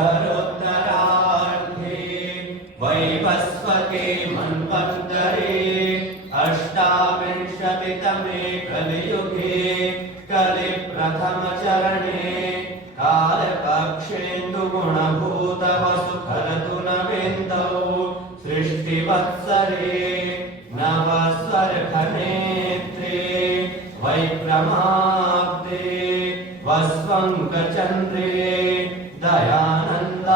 सहस्रोत्तरार्धे वैवस्वते मन्वन्तरे अष्टाविंशतितमे कलियुगे कलिप्रथमचरणे कालकक्षेन्दुगुणभूतवसुखरतुनवेन्दौ सृष्टिवत्सरे नवस्वर्गनेत्रे वैक्रमाब्दे वस्वङ्गचन्द्रे दयानन्दाब्दे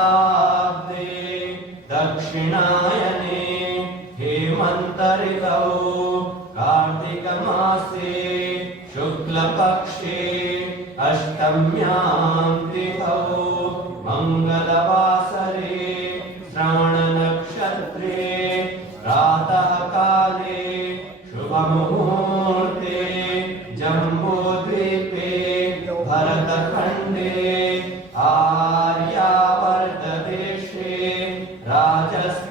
दक्षिणायने हेमन्तऋतौ कार्तिकमासे शुक्लपक्षे अष्टम्यां तिथौ मङ्गलवासरे श्रवणनक्षत्रे प्रातःकाले शुभमुहूर्ते जम्बूद्वीपे भरतखण्डे आर्यावर्तदेशे राजस्थानप्रान्ते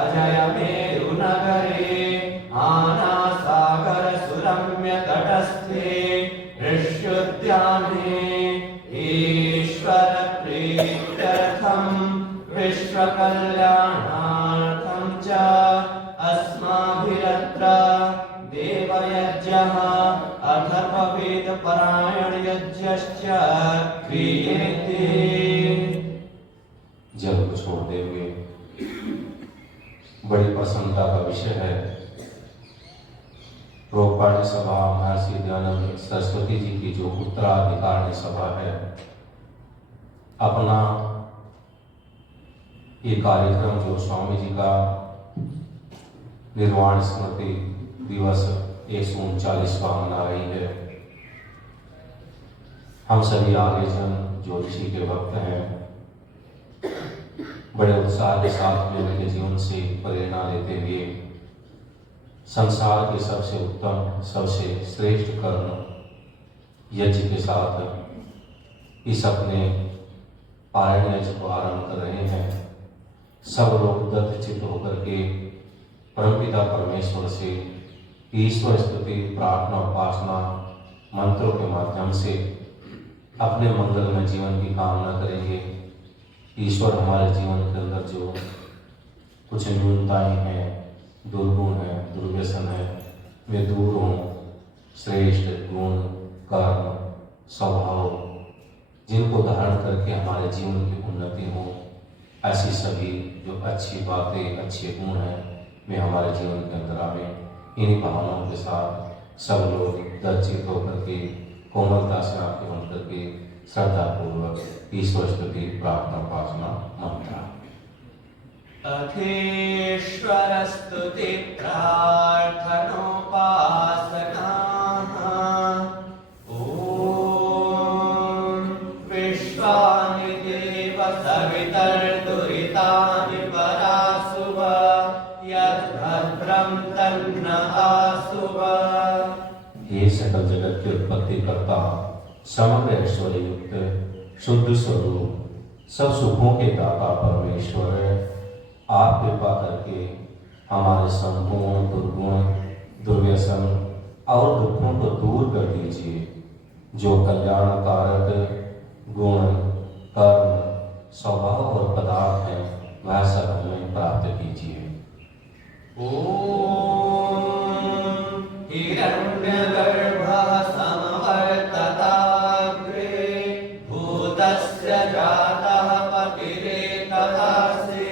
अजयमेरुनगरे आनासागरसुरम्यतटस्थे ऋष्योद्याने ईश्वरप्रीत्यर्थं विश्वकल्याणार्थं च अस्माभिरत्र देवयज्ञः अथर्ववेदपरायणयज्ञश्च क्रियेते। जल को छोड़ते हुए बड़ी प्रसन्नता का विषय है। रोगपाणी सभा महर्षि दयानंद सरस्वती जी की जो उत्तराधिकारणी सभा है, अपना ये कार्यक्रम जो स्वामी जी का निर्वाण स्मृति दिवस 139वां मना रही है। हम सभी आर्यजन जो ऋषि के भक्त हैं, बड़े उत्साह के साथ में उनके जीवन से प्रेरणा लेते हुए संसार के सबसे उत्तम सबसे श्रेष्ठ कर्म यज्ञ के साथ इस अपने पारण यज्ञ को आरंभ कर रहे हैं। सब लोग दत्तचित्त होकर के परमपिता परमेश्वर से ईश्वर स्तुति प्रार्थना उपासना मंत्रों के माध्यम से अपने मंगलमय जीवन की कामना करेंगे। ईश्वर हमारे जीवन के अंदर जो कुछ न्यूनताएं हैं, दुर्गुण है, दुर्व्यसन है, वे दूर हों। श्रेष्ठ गुण कर्म स्वभाव जिनको धारण करके हमारे जीवन की उन्नति हो, ऐसी सभी जो अच्छी बातें अच्छे गुण हैं वे हमारे जीवन के अंदर आवे। इन्हीं भावनाओं के साथ सब लोग दर्शित होकर के कोमलता से आंखें बंद करके श्रद्धापूर्वक ईश्वर स्तुति प्रार्थना उपासना मंत्र। अधीश्वर स्तुति प्रार्थनोपासना ओम विश्वानि देव सवितर्दुरितानि परासुव यद्भद्रं तन्न आसुव। हे सकल जगत के उत्पत्ति करता समग्र ऐश्वर्य युक्त शुद्ध स्वरूप सब सुखों के दाता परमेश्वर, आप कृपा करके हमारे संपूर्ण दुर्गुण दुर्व्यसन और दुखों को दूर कर दीजिए। जो कल्याणकारक गुण कर्म स्वभाव और पदार्थ हैं वह सब हमें प्राप्त कीजिए। ओम हिरण्यगर्भः समवर्तताग्रे भूतस्य जातः पतिरेकदासे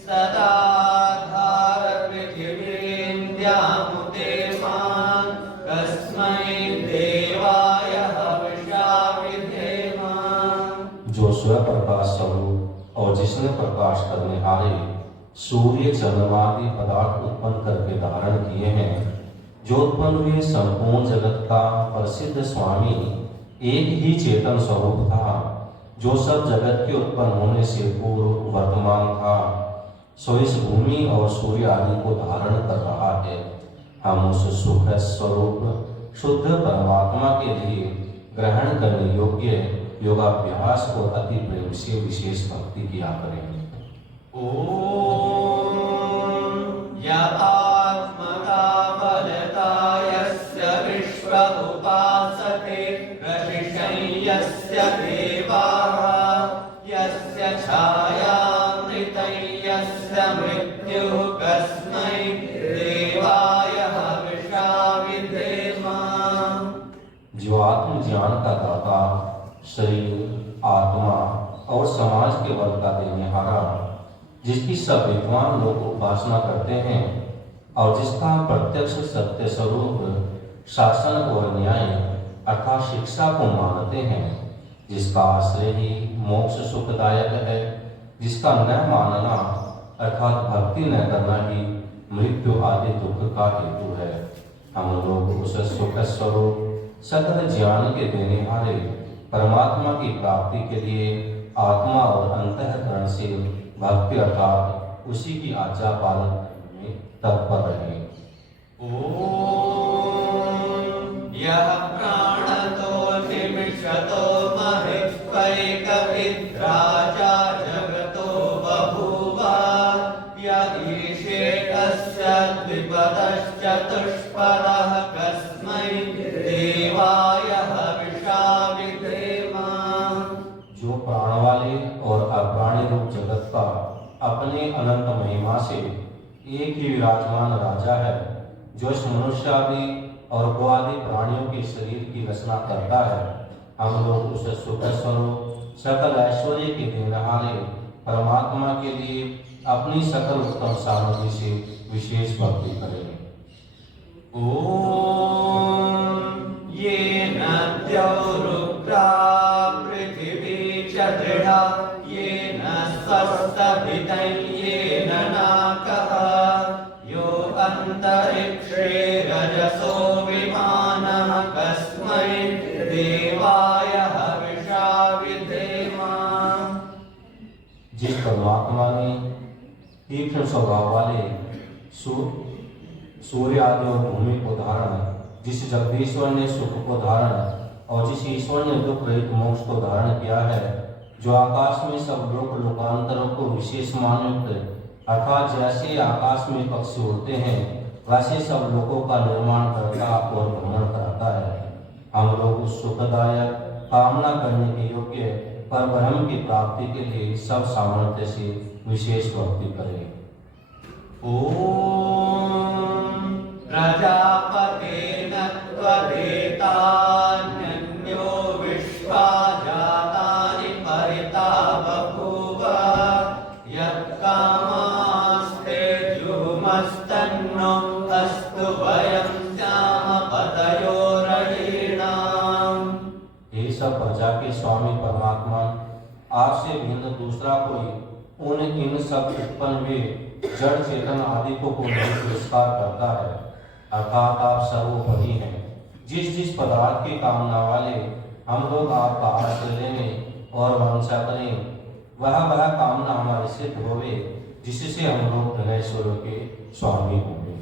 सदा धारपृथिवीन्द्यामुते मां कस्मै देवाय हविषा विधेम। जो स्वयं प्रकाश स्वरूप और जिसने प्रकाश करने हारे सूर्य चंद्रमादि पदार्थ उत्पन्न करके धारण किए हैं, जो उत्पन्न हुए संपूर्ण जगत का प्रसिद्ध स्वामी एक ही चेतन स्वरूप था, जो सब जगत के उत्पन्न होने से पूर्व वर्तमान था, सो इस भूमि और सूर्य आदि को धारण कर रहा है। हम उस सुख स्वरूप शुद्ध परमात्मा के लिए ग्रहण करने योग्य योगाभ्यास और अति प्रेम से विशेष भक्ति किया करें। ओम यथात्मका बलता यस्य विश्व उपासते रशिषैः यस्य देवाः यस्य छायामृतं यस्य मृत्युः कस्मै देवाय हविषा विधेम। जो आत्म ज्ञान का दाता, शरीर, आत्मा और समाज के बल का देनेहारा, जिसकी सब विद्वान लोग उपासना करते हैं और जिसका प्रत्यक्ष सत्य स्वरूप शासन और न्याय अर्थात शिक्षा को मानते हैं, जिसका आश्रय ही मोक्ष सुखदायक है, जिसका न मानना अर्थात भक्ति न करना ही मृत्यु आदि दुख का हेतु है, हम लोग उस सुख स्वरूप सकल ज्ञान के देनेहारे परमात्मा की प्राप्ति के लिए आत्मा और अंतःकरण से भक्ति अर्थात उसी की आज्ञा पालन करने में तत्पर रहे। ओम यः प्राणतो निमिषतो महित्वैकविद्राजा जगतो बभूव यदीशे तस्य द्विपदश्चतुष्पदः कस्मै देवाय हविषा विधेम। जो प्राण वाले और अप्राणी रूप जगत का अपने अनंत महिमा से एक ही विराजमान राजा है, जो इस मनुष्य आदि और गो आदि प्राणियों के शरीर की रचना करता है, हम लोग उस सुख स्वरूप सकल ऐश्वर्य के देनहारे परमात्मा के लिए अपनी सकल उत्तम सामग्री से विशेष भक्ति करें। ओम येन द्यौरुग्रा पृथिवी च दृढा येन स्वस्तभितं येन नाकः यो अन्तरिक्षे रजसो विमानः कस्मै देवाय हविषा विधेम। जिस परमात्मा ने तीक्ष्ण स्वभाव वाले सूर्य आदि और भूमि को धारण, जिस जगदीश्वर ने सुख को धारण और जिस ईश्वर ने दुख रहित मोक्ष को धारण किया है, जो आकाश में सब लोकांतरों को विशेष मानयुक्त अर्थात जैसे आकाश में पक्षी उड़ते हैं वैसे सब लोगों का निर्माण करता और भ्रमण कराता है, हम लोग उस सुखदायक कामना करने के योग्य पर ब्रह्म की प्राप्ति के लिए सब सामर्थ्य से विशेष भक्ति करें। ओम प्रजापतेन त्वदेतान्यो विश्वा जातानि परिता बभूव यत्कामास्ते जुमस्तन्नो अस्तु वयं स्याम पतयोरयीणाम्। हे सब प्रजा के स्वामी परमात्मा, आपसे भिन्न दूसरा कोई उन इन सब उत्पन्न हुए जड़ चेतन आदि को नहीं पुरस्कार करता है, अर्थात आप सर्वोपरि हैं। जिस जिस पदार्थ की कामना वाले हम लोग आपका आश्रय लेने और वांछा करें, वह कामना हमारी सिद्ध होवे, जिससे हम लोग धनेश्वरों के स्वामी होंगे।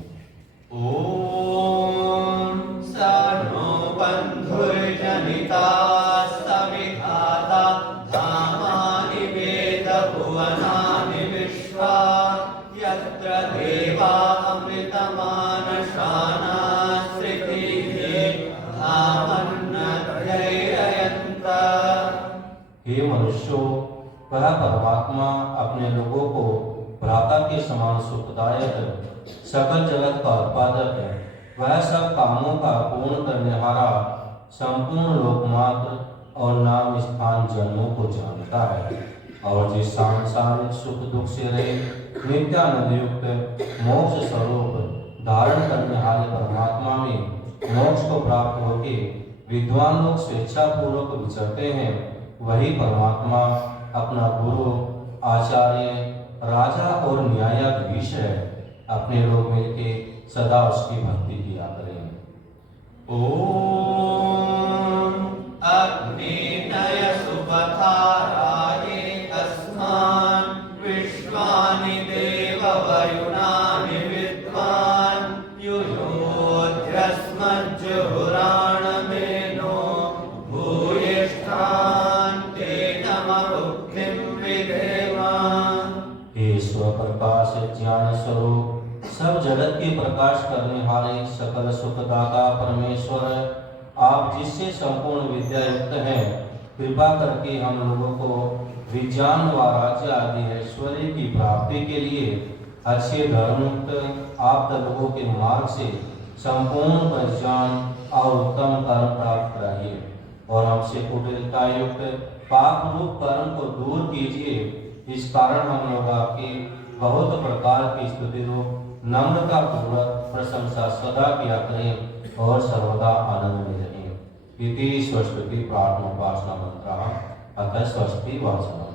ओम सनो बंधुर्जनिता सविधाता धामानि वेद भुवनानि विश्वा यत्र देवा अमृतमानशानाश्रितिः धामन्नध्ययन्त। हे मनुष्यों, वह परमात्मा अपने लोगों को भ्राता के समान सुखदायक सकल जगत का उत्पादक है। वह सब कामों का पूर्ण करने वाला संपूर्ण लोकमात्र और नाम स्थान जन्मों को जानता है, और जिस सांसारिक सुख दुख से रहे नित्यानंद युक्त मोक्ष स्वरूप धारण करने वाले परमात्मा में मोक्ष को प्राप्त होके विद्वान लोग स्वेच्छा पूर्वक विचरते हैं, वही परमात्मा अपना गुरु, आचार्य, राजा और न्यायाधीश है। अपने लोग मिलके सदा उसकी भक्ति किया करें। ओम अग्निनय सुपथाराये अस्मान् विश्वानि देववयुनानि विद्वान् युयोध्यस्मज्जुहुराणमेनो भूयिष्ठान् तेन मुक्तिं विधेम। हे स्वप्रकाश ज्ञान स्वरूप सब जगत के प्रकाश करने वाले सकल सुखदाता परमेश्वर, आप जिससे संपूर्ण विद्या युक्त हैं, कृपा करके हम लोगों को विज्ञान व राज्य आदि ऐश्वर्य की प्राप्ति के लिए अच्छे धर्मयुक्त आप लोगों के मार्ग से संपूर्ण परिज्ञान और उत्तम कर्म प्राप्त कराइए और हमसे कुटिलता युक्त पाप रूप कर्म को दूर कीजिए। इस कारण हम लोग आपकी बहुत प्रकार की स्तुति रूप नम्रता पूर्वक प्रशंसा सदा किया करें और सर्वदा आनंद में रहें। इति स्वस्ति प्रार्थना उपासना मंत्र अतः स्वस्ति वाचनम।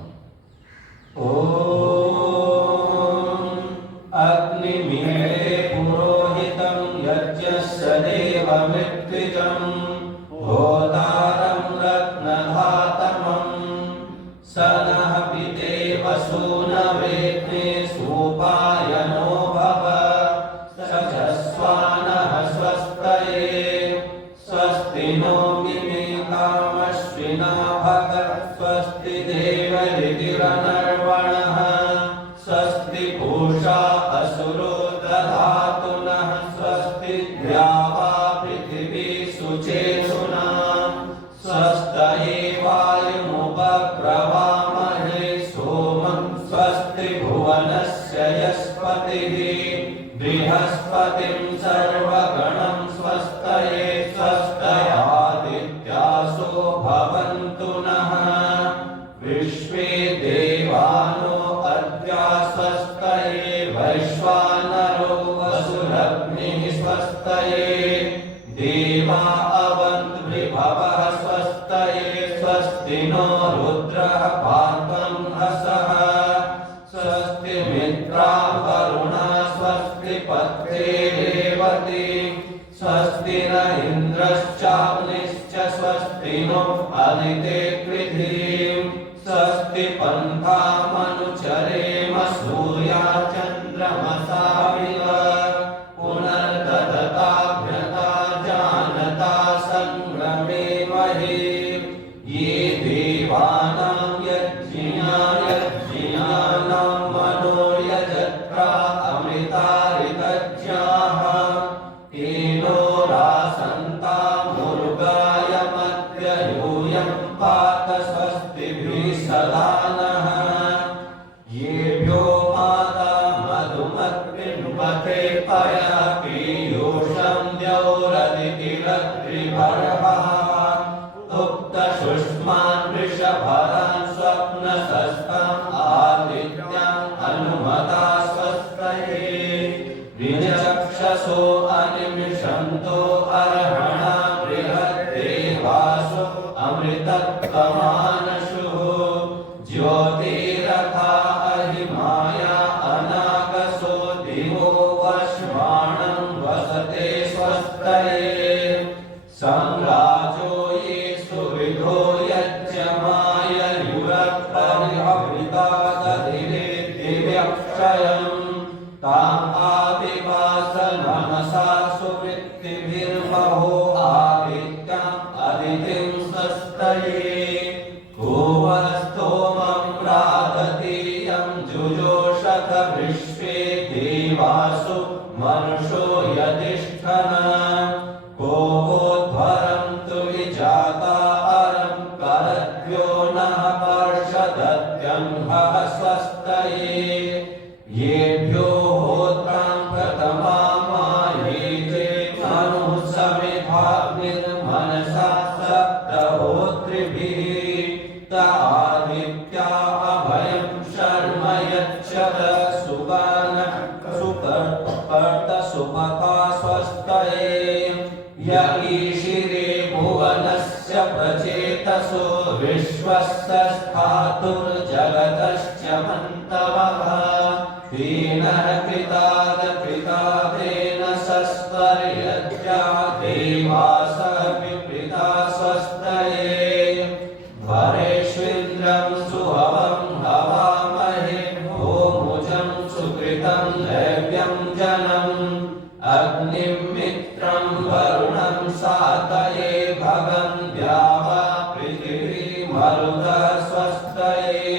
ओम अग्निमीळे पुरोहितं यज्ञस्य देवमृत्युजं होतारं रत्नधातमं सनः पितेव सूनवेत्ने सोपायनो भव सजस्वानः स्वस्तये स्वस्ति नो मिमेकामश्विना भग स्वस्ति देवरितिरनर्वणः स्वस्ति पूषा असुरो दधातु नः स्वस्ति द्यावा पृथिवी सुचेतुना स्वस्तये वायुमुपक्रवामहे सोमं स्वस्ति भुवनस्य यस्पतिः बृहस्पतिं सर्वगणं स्वस्तये स्वस्तयादित्यासो भवन्तु नः विश्वे देवानो अद्य स्वस्तये वैश्वानरो वसुरग्निः स्वस्तये देवा अवन्त्रिभवः स्वस्तये स्वस्ति नो रुद्रः पार्थं हसः स्वस्ति मित्रा वरुणा स्वस्ति पत्रे रेवती स्वस्ति न इन्द्रश्चाग्निश्च स्वस्ति नो अदिते कृधिं स्वस्ति पन्थामनुचरेम सूर्या चन्द्रमसाविव पुनर्ददताभ्यता जानता संग्रमे महे ये देवानां यज्ञियानां मनोर्यजत्रा अमृतारितज्ञाः तेनो रासन्ता मुर्गाय मध्य यूयं पात स्वस्तिभिः सदा नः येभ्यो माता मधुमत्पिण्वते पया पीयूषं द्यौरदितिरत्रिभर्हः उक्तशुष्मान् वृषभरान् स्वप्नसस्ताम् आदित्याम् अनुमता स्वस्तये ऋचक्षसो अनिमिषन्तो अर्हणा बृहद्देवासु अमृतत्वमानशुः ज्योतिरथा अहिमाया अनागसो दिवो वश्वाणं वसते स्वस्तये संराजो ये सुविधो यज्ञमाय युरपरिहृता दधिरे दिव्यक्षयम् ताम् आविवास मनसा सुवृत्तिभिर्महो आदित्यम् अदितिं स्वस्तये को स्तोमं प्रादतीयं जुजोषथ विश्वे देवासु मनुषो यतिष्ठन् को वोध्वरं तु विजाता अरं करद्यो नः पर्षदत्यङ्घः स्वस्तये येभ्यो होत्रां प्रथमामाये चेतानुः समिधाग्निर्मनसा सप्तहोत्रिभिः त आदित्या अभयं शर्म यच्छत सुगानः सुपर्त सुपथा स्वस्तये य ईशिरे भुवनस्य प्रचेतसो विश्वस्य स्थातुर्जगतश्च मन्तवः तेन कृतादेन सस्वर्यज्ञा देवासः विप्रीता स्वस्तये वरेष्विन्द्रं सुहवं हवामहे भूमुजं सुकृतं दैव्यं जनम् अग्निं मित्रं वरुणं सातये भगं द्यावा पृथिवी मरुतः स्वस्तये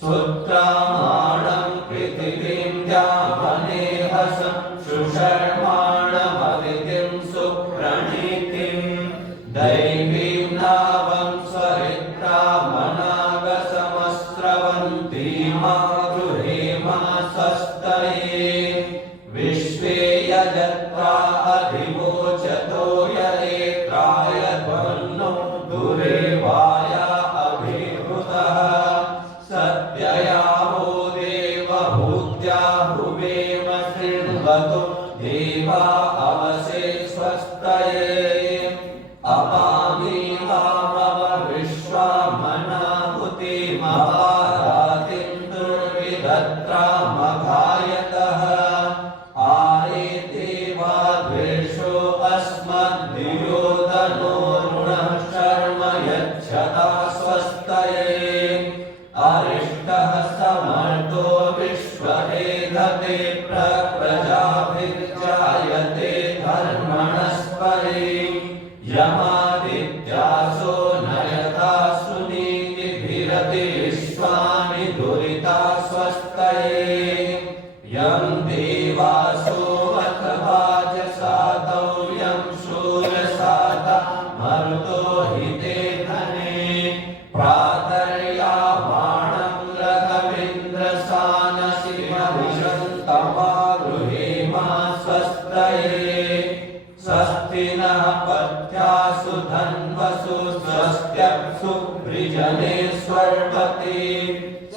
सुत्रामाणं पृथिवीं द्यामनेहसं सुशर्माणमदितिं सुप्रणीतिं यच्छता स्वस्तये अरिष्टः समर्थो विश्ववेधते प्रजाभिर्जायते धर्मणस्परे यमादित्यासो नयता सुनीतिभिरति विश्वानि दुरिता स्वस्तये यं देवासो अथ वाजसातौ यं शूरसाता मरुतो हिते धने प्रातर्यामाणं रथमिन्द्रसानसिमभिषन्तमागृहेमा स्वस्तये स्वस्ति नः पथ्यासु धन्वसु स्वस्त्यप्सु वृजने स्वर्पति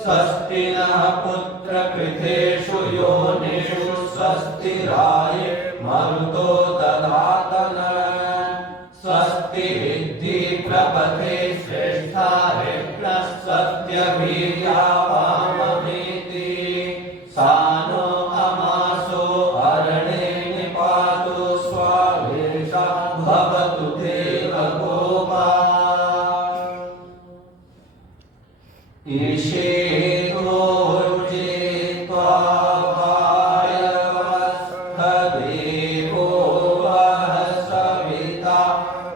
स्वस्ति नः पुत्रकृतेषु योनिषु स्वस्तिराय मरुतो दधातन स्वस्ति विद्धि प्रपथे श्रेष्ठारिणः सत्यवीर्यावामहेति सानो अमासो अरणे निपातु स्वावेशा भवतु देवगोपा ईशेरोर्जे त्वावायवस्थदेवो वः सविता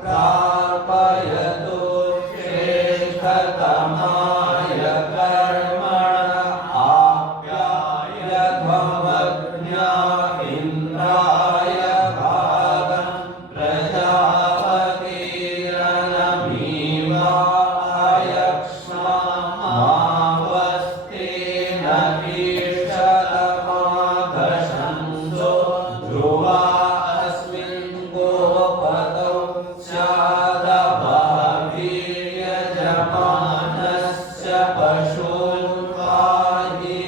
प्रापयतु श्रेष्ठतमाय कर्मण आप्यायध्वमज्ञा इन्द्राय भागं प्रजापतिरनमीवायक्ष्मावस्तेन ईषदमाघशंसो ध्रुवा अस्मिन् गोपतौ स्यादभावीर्यजमानस्य पशून् पाहि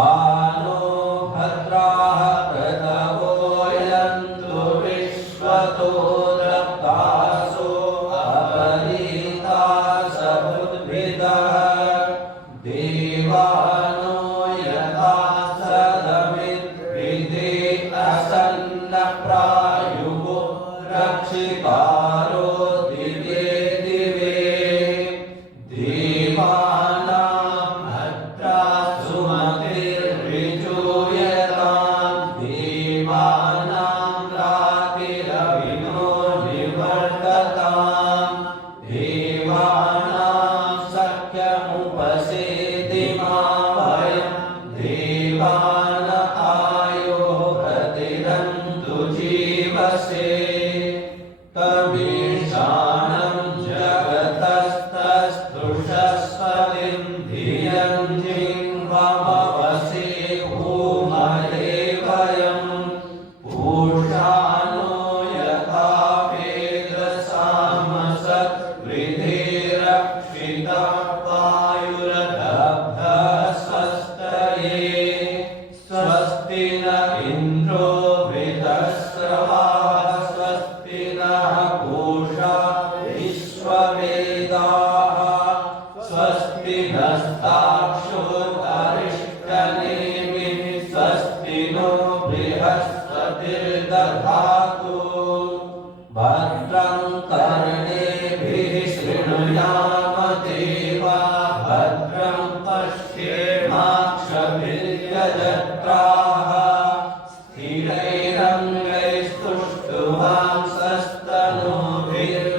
आनो भद्राः क्रतवो यन्तु विश्वतो रक्तासो अपरीता समुद्भिदः देवानो यथा सदमिद्भिदे असन्नप्रायुः रक्षितारो दिवे दिवे देवानां भद्रा सुमतिर्विजूयतां देवानां रातिरविनो निवर्तताम् देवानां सख्यमुपसेदिमा वयं देवान आयोः प्रतिरन्तु जीवसे तमीशानं जगतस्तस्थुषस्पतिं धियं जिह्वमवसे भूमहे वयं पूषानो यथा वेदसामसत् वृद्धिरक्षिता वायुरदब्धः स्वस्तये स्वस्ति न इन्द्रो वृधस्रवाः स्वस्ति नः पूषा विश्ववेदाः स्वस्ति नस्ताक्षुरिष्टनेमिः स्वस्ति नो बृहस्पतिर्दधातु भद्रं कर्णेभिः शृणुयाम देवा भद्रं पश्येमाक्षभिर्यजत्राः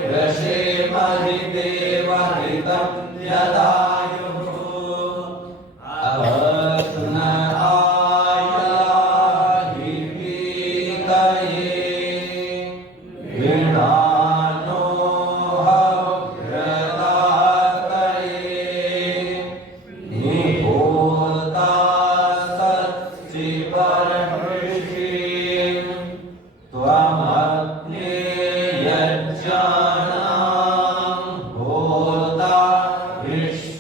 स्थिरैरङ्गैस्तुष्टुवांसस्तनूभिर्व्यशेमहि देवहितं यदायुः अभग्नायाहि वीतये वीणानो हव्यदातये निहोता सच्चिवर्षिं त्वमग्ने यज्ञानां होता विश्व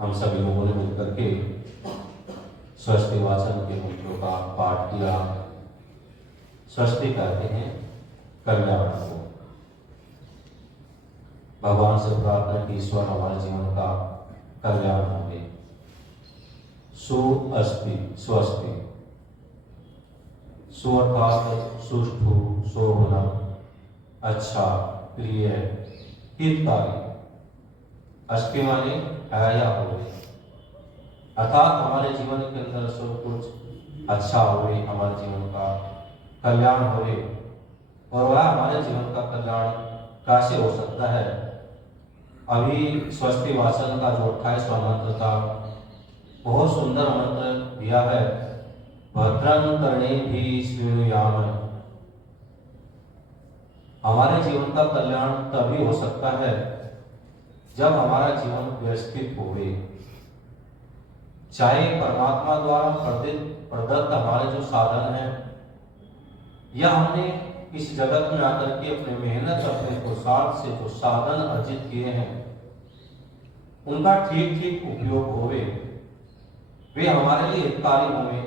हम सभी लोगों ने मिलकर के स्वस्ति वाचन के मंत्रों का पाठ किया। स्वस्ति कहते हैं कल्याण को। भगवान से प्रार्थना की ईश्वर हमारे जीवन का कल्याण होंगे। सुअस्ति, स्वस्ति, सु अर्थात सुष्ठु, शोभनम, अच्छा, प्रिय, हितकारी। अस्ति माने आया हो, अर्थात हमारे जीवन के अंदर सब कुछ अच्छा हो, हमारे जीवन का कल्याण हो। और वह हमारे जीवन का कल्याण कैसे हो सकता है? अभी स्वस्ति वाचन का जो 28वां मंत्र था, बहुत सुंदर मंत्र दिया है। भद्रं कर्णेभिः शृणुयाम। हमारे जीवन का कल्याण तभी हो सकता है जब हमारा जीवन व्यवस्थित होवे। चाहे परमात्मा द्वारा प्रदत्त हमारे जो साधन हैं, या हमने इस जगत में आकर के अपने मेहनत, अपने पुरुषार्थ से जो साधन अर्जित किए हैं, उनका ठीक ठीक उपयोग होवे, वे हमारे लिए हितकारी होंगे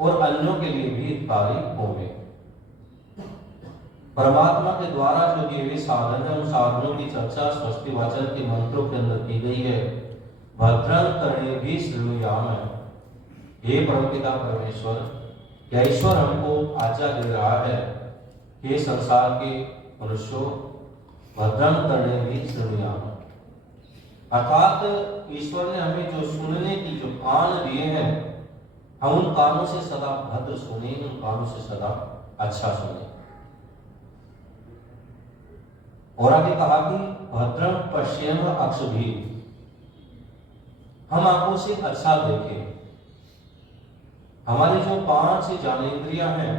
और अन्यों के लिए भी हितकारी होंगे। परमात्मा के द्वारा जो दिए हुए साधन है, उन साधनों की चर्चा स्वस्ति वाचन के मंत्रों के अंदर की गई है। भद्रं कर्णेभिः शृणुयाम। हे परमपिता परमेश्वर, क्या ईश्वर हमको आज्ञा दे रहा है, हे संसार के मनुष्यों, भद्रं कर्णेभिः शृणुयाम। अर्थात ईश्वर ने हमें जो सुनने की जो कान दिए हैं, हम उन कानों से सदा भद्र सुने, उन कानों से सदा अच्छा सुने। और आगे कहा कि भद्रं पश्येम अक्षभिः, हम आंखों से अच्छा देखें। हमारी जो 5 ज्ञानेंद्रियां हैं,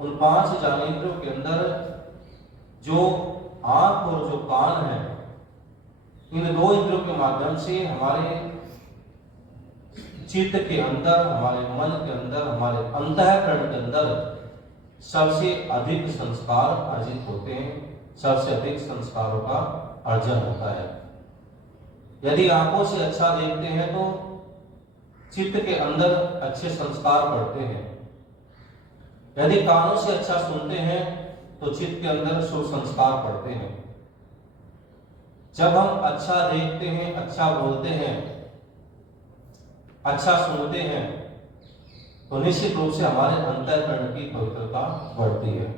उन 5 ज्ञानेंद्रियों के अंदर जो आंख और जो कान है, इन 2 इंद्रियों के माध्यम से हमारे चित्त के अंदर, हमारे मन के अंदर, हमारे अंतःकरण के अंदर सबसे अधिक संस्कार अर्जित होते हैं, सबसे अधिक संस्कारों का अर्जन होता है। यदि आंखों से अच्छा देखते हैं तो चित्त के अंदर अच्छे संस्कार पड़ते हैं। यदि कानों से अच्छा सुनते हैं तो चित्त के अंदर शुभ संस्कार पड़ते हैं। जब हम अच्छा देखते हैं, अच्छा बोलते हैं, अच्छा सुनते हैं, तो निश्चित रूप से हमारे अंतःकरण की पवित्रता बढ़ती है।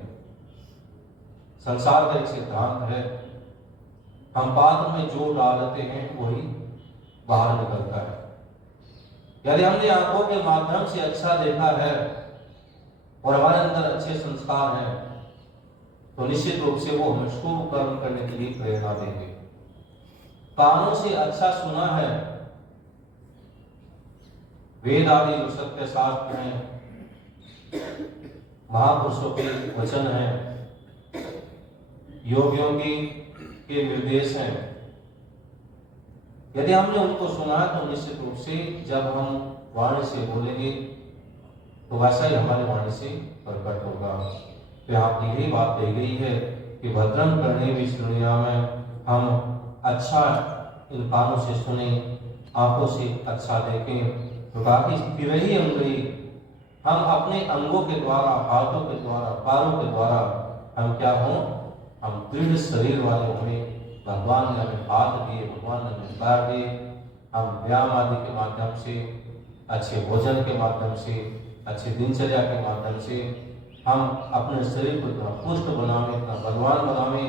संसार का एक सिद्धांत है, हम पात्र में जो डालते हैं वही बाहर निकलता है। यदि हमने आंखों के माध्यम से अच्छा देखा है और हमारे अंदर अच्छे संस्कार हैं, तो निश्चित रूप से वो हमें शुभ कर्म करने के लिए प्रेरणा देंगे। कानों से अच्छा सुना है, वेद आदि जो सत्य शास्त्र हैं, महापुरुषों के वचन हैं, योगियों के निर्देश हैं, यदि हमने उनको सुना तो निश्चित रूप से जब हम वाणी से बोलेंगे तो वैसा ही हमारे वाणी से प्रकट होगा। तो यहाँ पर यही बात कही गई है कि भद्रं कर्णेभिः शृणुयाम। हम अच्छा इन कानों से सुने, आंखों से अच्छा देखें। तो बाकी तिरही अंगुली, हम अपने अंगों के द्वारा, हाथों के द्वारा, पैरों के द्वारा हम क्या हों, हम दृढ़ शरीर वाले हों। भगवान ने हमें हाथ दिए, भगवान ने हमें पैर दिए। हम व्यायाम आदि के माध्यम से, अच्छे भोजन के माध्यम से, अच्छी दिनचर्या के माध्यम से हम अपने शरीर को इतना पुष्ट बनावे, इतना बलवान बनावे,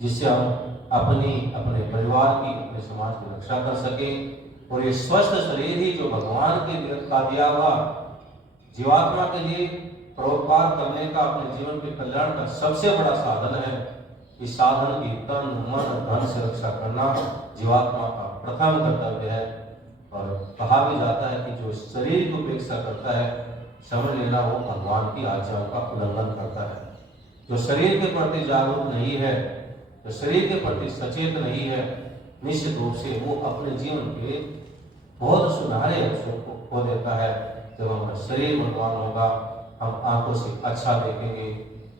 जिससे हम अपने परिवार की, अपने समाज की रक्षा कर सके। और ये स्वस्थ शरीर ही जो भगवान के का दिया हुआ जीवात्मा के लिए परोपकार करने का, अपने जीवन के कल्याण का सबसे बड़ा साधन है। इस साधन की तन मन धन से रक्षा करना जीवात्मा का प्रथम कर्तव्य है। और कहा भी जाता है कि जो शरीर की उपेक्षा करता है, समझ लेना वो भगवान की आज्ञाओं का उल्लंघन करता है। जो शरीर के प्रति जागरूक नहीं है, जो शरीर के प्रति सचेत नहीं है, निश्चित रूप से वो अपने जीवन के बहुत सुनहरे अवसरों को खो देता है। जब हमारा शरीर बलवान होगा, हम आंखों से अच्छा देखेंगे,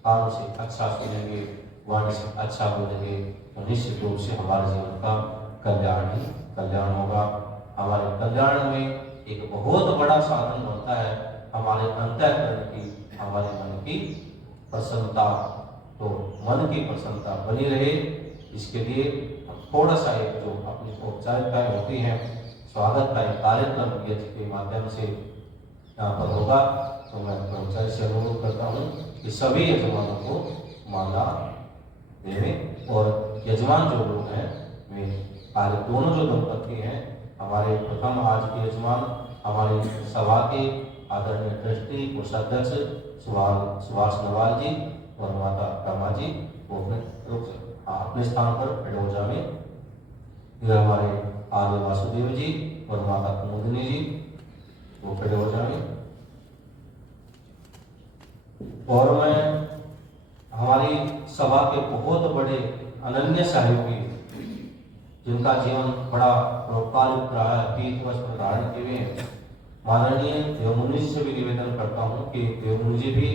कानों से अच्छा सुनेंगे, वाणी से अच्छा बोलेंगे, तो निश्चित रूप से हमारे जीवन का कल्याण ही कल्याण होगा। हमारे कल्याण में एक बहुत बड़ा साधन बनता है हमारे अंतःकरण की, हमारे मन की प्रसन्नता। तो मन की प्रसन्नता बनी रहे, इसके लिए हम थोड़ा सा एक जो अपनी औपचारिकताएं होती हैं, स्वागत का एक कार्यक्रम यज्ञ के माध्यम से यहाँ पर होगा। तो मैं ब्रह्मचारी से अनुरोध करता हूँ कि सभी यजमानों को माला देवें। और यजमान जो लोग हैं वे आज दोनों जो दंपति हैं, हमारे प्रथम आज के यजमान हमारे सभा के आदरणीय ट्रस्टी कोषाध्यक्ष सुभाष नवाल जी और माता रमा जी, वो अपने स्थान पर एडोजा में, फिर हमारे आर्य वासुदेव जी और माता कुमुदिनी जी वो खड़े हो जाएंगे। और मैं हमारी सभा के बहुत बड़े अनन्य सहयोगी जिनका जीवन बड़ा परोपकारिक रहा है, पीत वस्त्र धारण किए हुए माननीय देवमुनि जी से भी निवेदन करता हूँ कि देवमुनि जी भी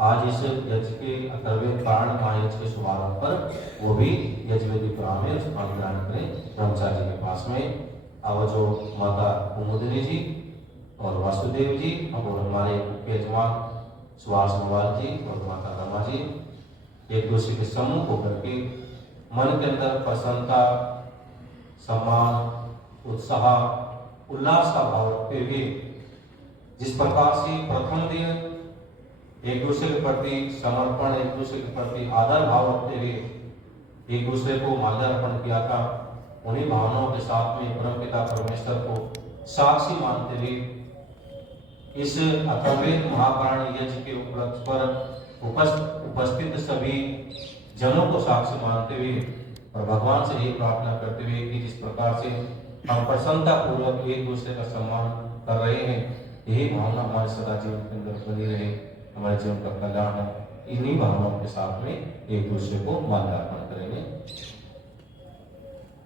आज इस यज्ञ के अथर्वेद पारण महायज्ञ के शुभारंभ पर वो भी यज्ञवेदीपुरा में स्थान ग्रहण करें ब्रह्मचारी जी के पास में। अब जो माता कुमुदिनी जी और वासुदेव जी और हमारे मुख्य यजमान सुभाष नवाल जी और माता रमा जी एक दूसरे के सम्मुख होकर के मन के अंदर प्रसन्नता, सम्मान, उत्साह, उल्लास का भाव रखते हुए जिस प्रकार से प्रथम दिन एक दूसरे के प्रति समर्पण, एक दूसरे के प्रति आदर भाव रखते हुए एक दूसरे को माल्यार्पण किया था, उन्हीं भावनाओं के साथ में परमपिता परमेश्वर को साक्षी मानते हुए इस अथर्वेद महापारण यज्ञ के उपलक्ष्य पर उपस्थित सभी जनों को साक्षी मानते हुए और भगवान से यही प्रार्थना करते हुए कि जिस प्रकार से हम प्रसन्नता पूर्वक एक दूसरे का सम्मान कर रहे हैं, यही भावना हमारे सदा जीवन के अंदर बनी रहे, हमारे जीवन का कल्याण हो। इन्हीं भावनाओं के साथ में एक दूसरे को माल्यार्पण करेंगे।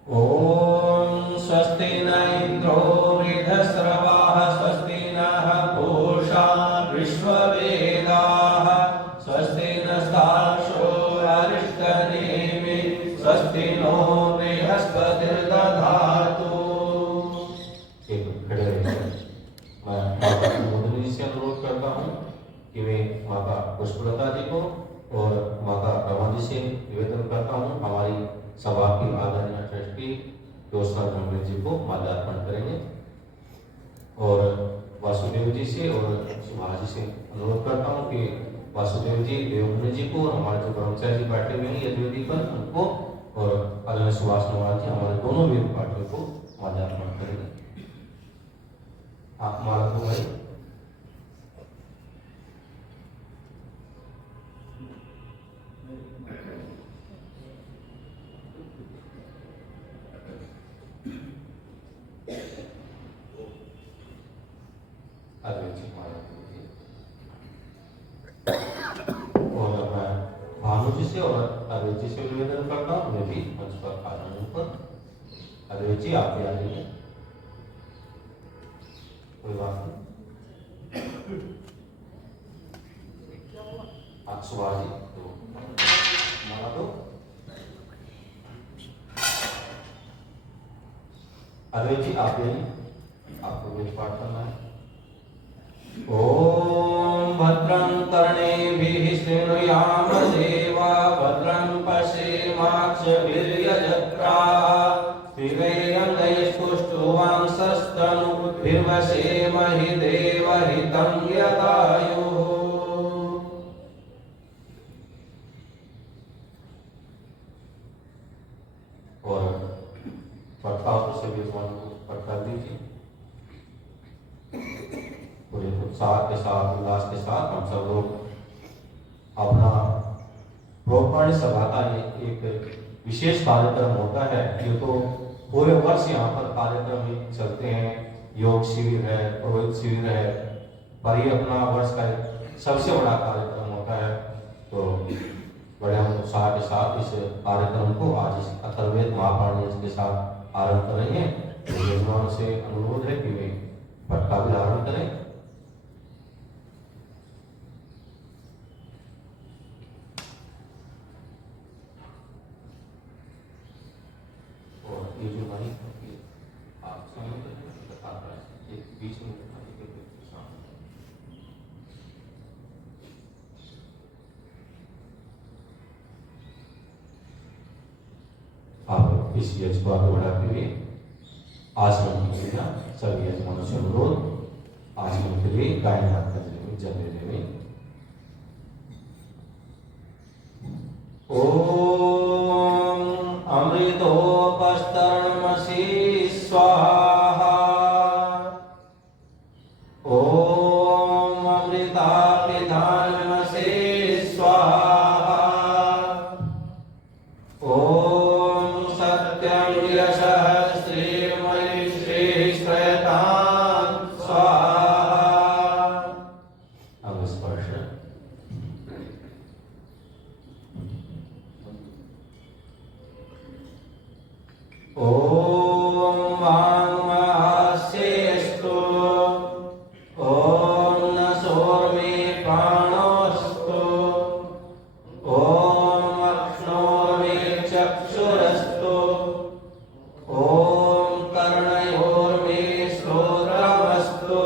ओम स्वस्ति न इंद्रो वृद्धश्रवाः स्वस्ति नः पूषा विश्ववेदाः स्वस्ति नस्तार्क्ष्यो अरिष्टनेमिः स्वस्ति नो बृहस्पतिर्दधातु। खड़े रहिए। मैं माता कुमुदिनी जी से अनुरोध करता हूँ कि वे माता पुष्पलता जी को और माता रमा जी से निवेदन करता हूँ हमारी सभा की आदरणीय ट्रस्टी ज्योत्सना ब्रह्मचारी जी को माल्यार्पण करेंगे। और वासुदेव जी से और सुभाष जी से अनुरोध करता हूँ कि वासुदेव जी देवमुनि जी को और हमारे जो ब्रह्मचारी जी बैठे हुए हैं यज्ञवेदी पर उनको, और आदरणीय सुभाष नवाल जी हमारे दोनों वेद पाठियों को माल्यार्पण करेंगे। आप माला दो भाई। और मैं भानु जी से और अद्वैत जी से निवेदन करता हूँ, वे भी मंच पर आ जाने पर। अद्वैत जी आप भी आ जाइए, कोई बात नहीं। आप सुभाष जी तो माला दो। अद्वैत जी आप भी, आपको वेद पाठ करना है। ओम भद्रं कर्णेभिः शृणुयाम देवा भद्रं पश्येमाक्षभिर्यजत्राः स्थिरैरङ्गैस्तुष्टुवांसस्तनूभिर्वसेमहि देवहितं यदायुः। और पट्टाओं से विद्वान को पट्टा दीजिए। पूरे उत्साह के साथ, उल्लास के साथ हम सब लोग अपना प्रोपाणी सभा का एक विशेष कार्यक्रम होता है। ये तो पूरे वर्ष यहाँ पर कार्यक्रम ही चलते हैं, योग शिविर है, पुरोहित शिविर है, पर ये अपना वर्ष का सबसे बड़ा कार्यक्रम होता है। तो बड़े हम उत्साह के साथ इस कार्यक्रम को आज इस अथर्वेद महापारण यज्ञ के साथ आरंभ कर रहे हैं। तो यजमानों से अनुरोध है कि वे पटका भी धारण करें। और ये जो भाई नहीं होती है। आप स्वयं बताता है एक बीच में आप इस यज्ञ को आगे बढ़ाते हुए आचरण के लिए सभी यजमानों से अनुरोध आचरण के लिए गायन करते हुए जल लेते हुए ओम अमृतोपस्तरणमसि स्वाहा ओम अमृतापिधानमसि स्वाहा ओम सत्यं यशः श्रीमयि श्रीश्रयतां स्वाहा। अब स्पर्श ओम वाङ्महास्येस्तु ओम नसोर्मे प्राणोस्तु ओम अक्ष्णोर्मे चक्षुरस्तु ओम कर्णयोर्मे श्रोत्रमस्तु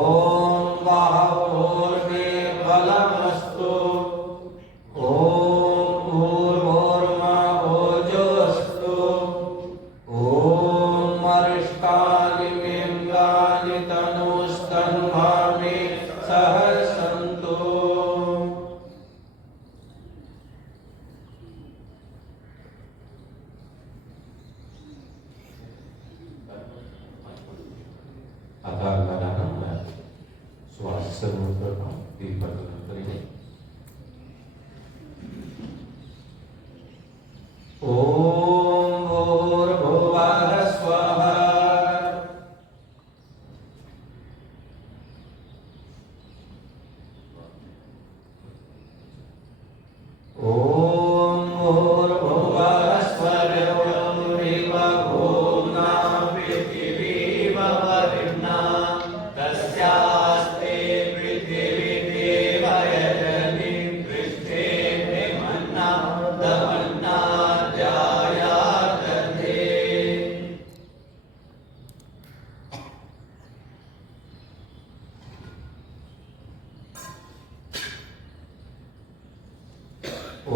ओम बाहोर्मे बलमस्तु ओम भूर्भुवः ओजोस्तु ओम अरिष्टानि मेऽङ्गानि तनुस्तन्वानि सह सन्तु। आधार लगाना मैं श्वास से रोक करता हूँ दिल पर करेंगे। ओम भूर्भुवः स्वः ओम भूर्भुवः स्वः भूम्ना पृथिवीमवरुणा तस्यास्ते पृथिवी देवयजनि पृष्ठे मन्ना दमन्ना जायातते।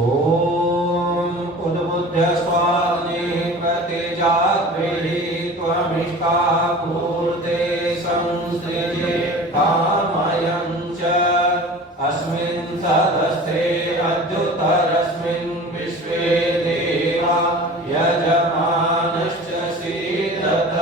ओम उद्बुद्ध स्वाग्ने प्रतिजाग्रहि त्वमिष्टा पूर्ते संसृजे कामयं च अस्मिन् सदस्थे अद्युतरस्मिन् विश्वे देवा यजमानश्च सीदत।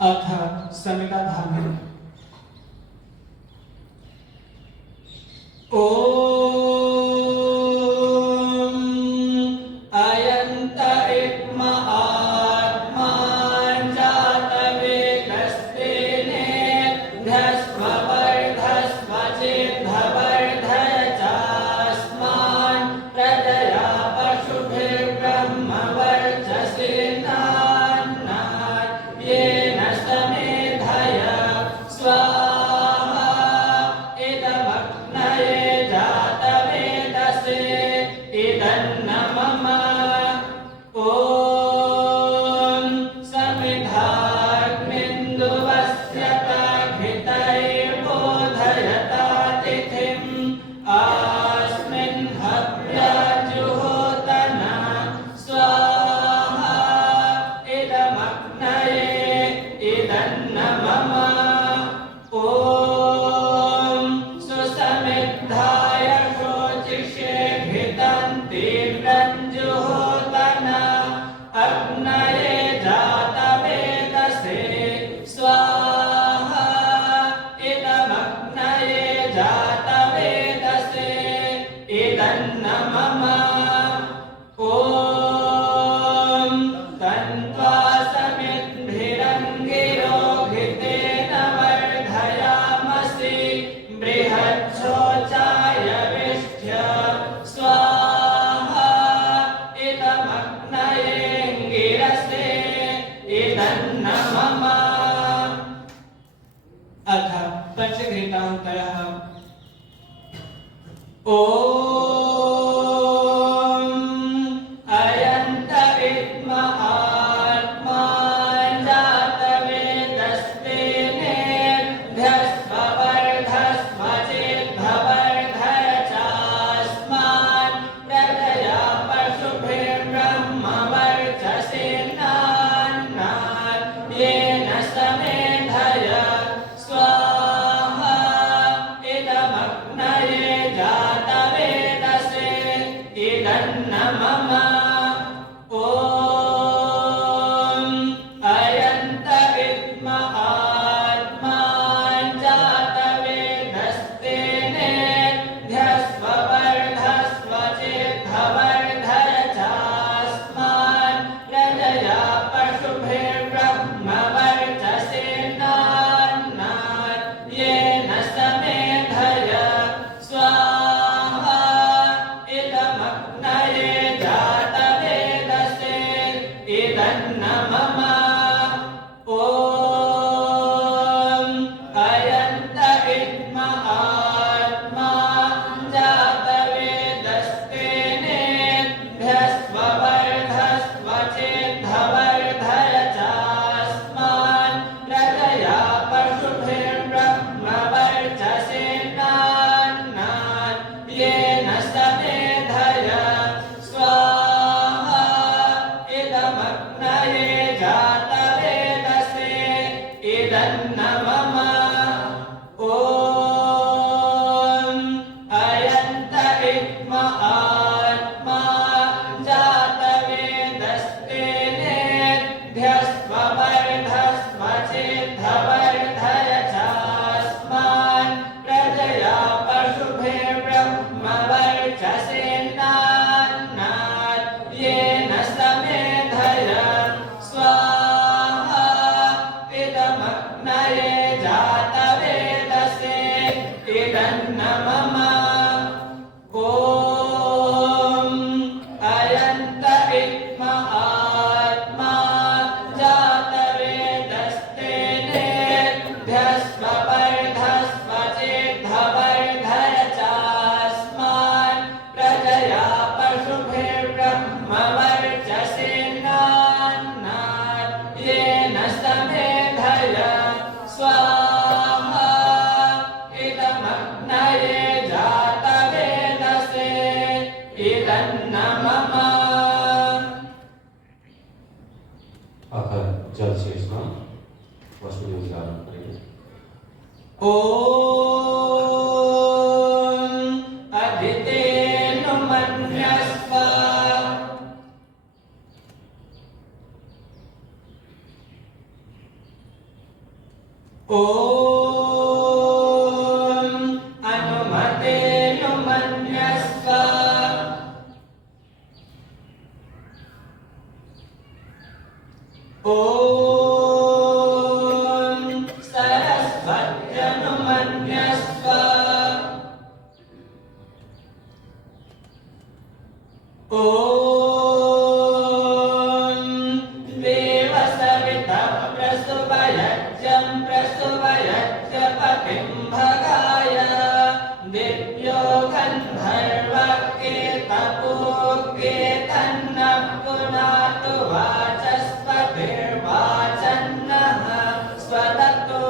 अथ समिताधानं ओम अयंत इक्म आत्मा जातवेकस्तेने धस्ववर्धस्वचिद्धवर्धय चास्मान् प्रजया पशुभिर्ब्रह्मवर्चसेनान्नात् येन समेधय स्वाहा इदमग्नये जा पञ्चघृतान्तरः ॐ अयन्त इत्म आत्मा जातवेदस्तेनेभ्यस्ववर्धस्व चेद्भवर्धय चास्मान् प्रजया पशुभिर्ब्रह्मवर्चसेनान्नान् येन समेधय स्वाहा इदमग्नये जातवेदसे इदन्न मम ॐ अयन्त इत्म आत्मा जातवेदस्तेनेभ्यस्ववर्धस्व चेद्भवर्धय चास्मान् प्रजया पशुभिर्ब्रह्मवर्चसेनान्नान् येन समेधय स्वाहा इदमग्नये जातवेदसे इदन्न मम ॐ अयन्त इत्म आत्मा जातवेदस्तेनेभ्यस्ववर्धस्व चेद्भवर्धय चास्मान् प्रजया पशुभिर्ब्रह्मवर्चसेनान्नान् येन समेधय स्वाहा इदमग्नये जातवेदसे इदन्न मम ॐ अयन्त इत्म आत्मा जातवेदस्तेनेभ्यस्ववर्धस्व चेद्भवर्धय चास्मान् प्रजया पशुभिर्ब्रह्मवर्चसेनान्नान् येन समेधय स्वाहा इदमग्नये जातवेदसे इदन्न मम ॐ अयन्त इत्म आत्मा जातवेदस्तेनेभ्यस्ववर्धस्व चेद्भवर्धय चास्मान् प्रजया पशुभिर्ब्रह्मवर्चसेनान्नान् येन समेधय स्वाहा इदमग्नये जातवेदसे इदन्न मम आकर जल से स्नान वसुदेव धारण करेंगे। ॐ अदितेनु मन्यस्व ॐ अनुमतेनु मन्यस्व ॐ सरस्वत्यनु मन्यस्व ॐ देवसवितः प्रसुवयज्ञं प्रसुवयज्ञ पतिं भगाय दिव्यो गन्धर्वकेतपोकेतन्नः पुनातु वाचस्पतिर्वाचन्नः स्वदतो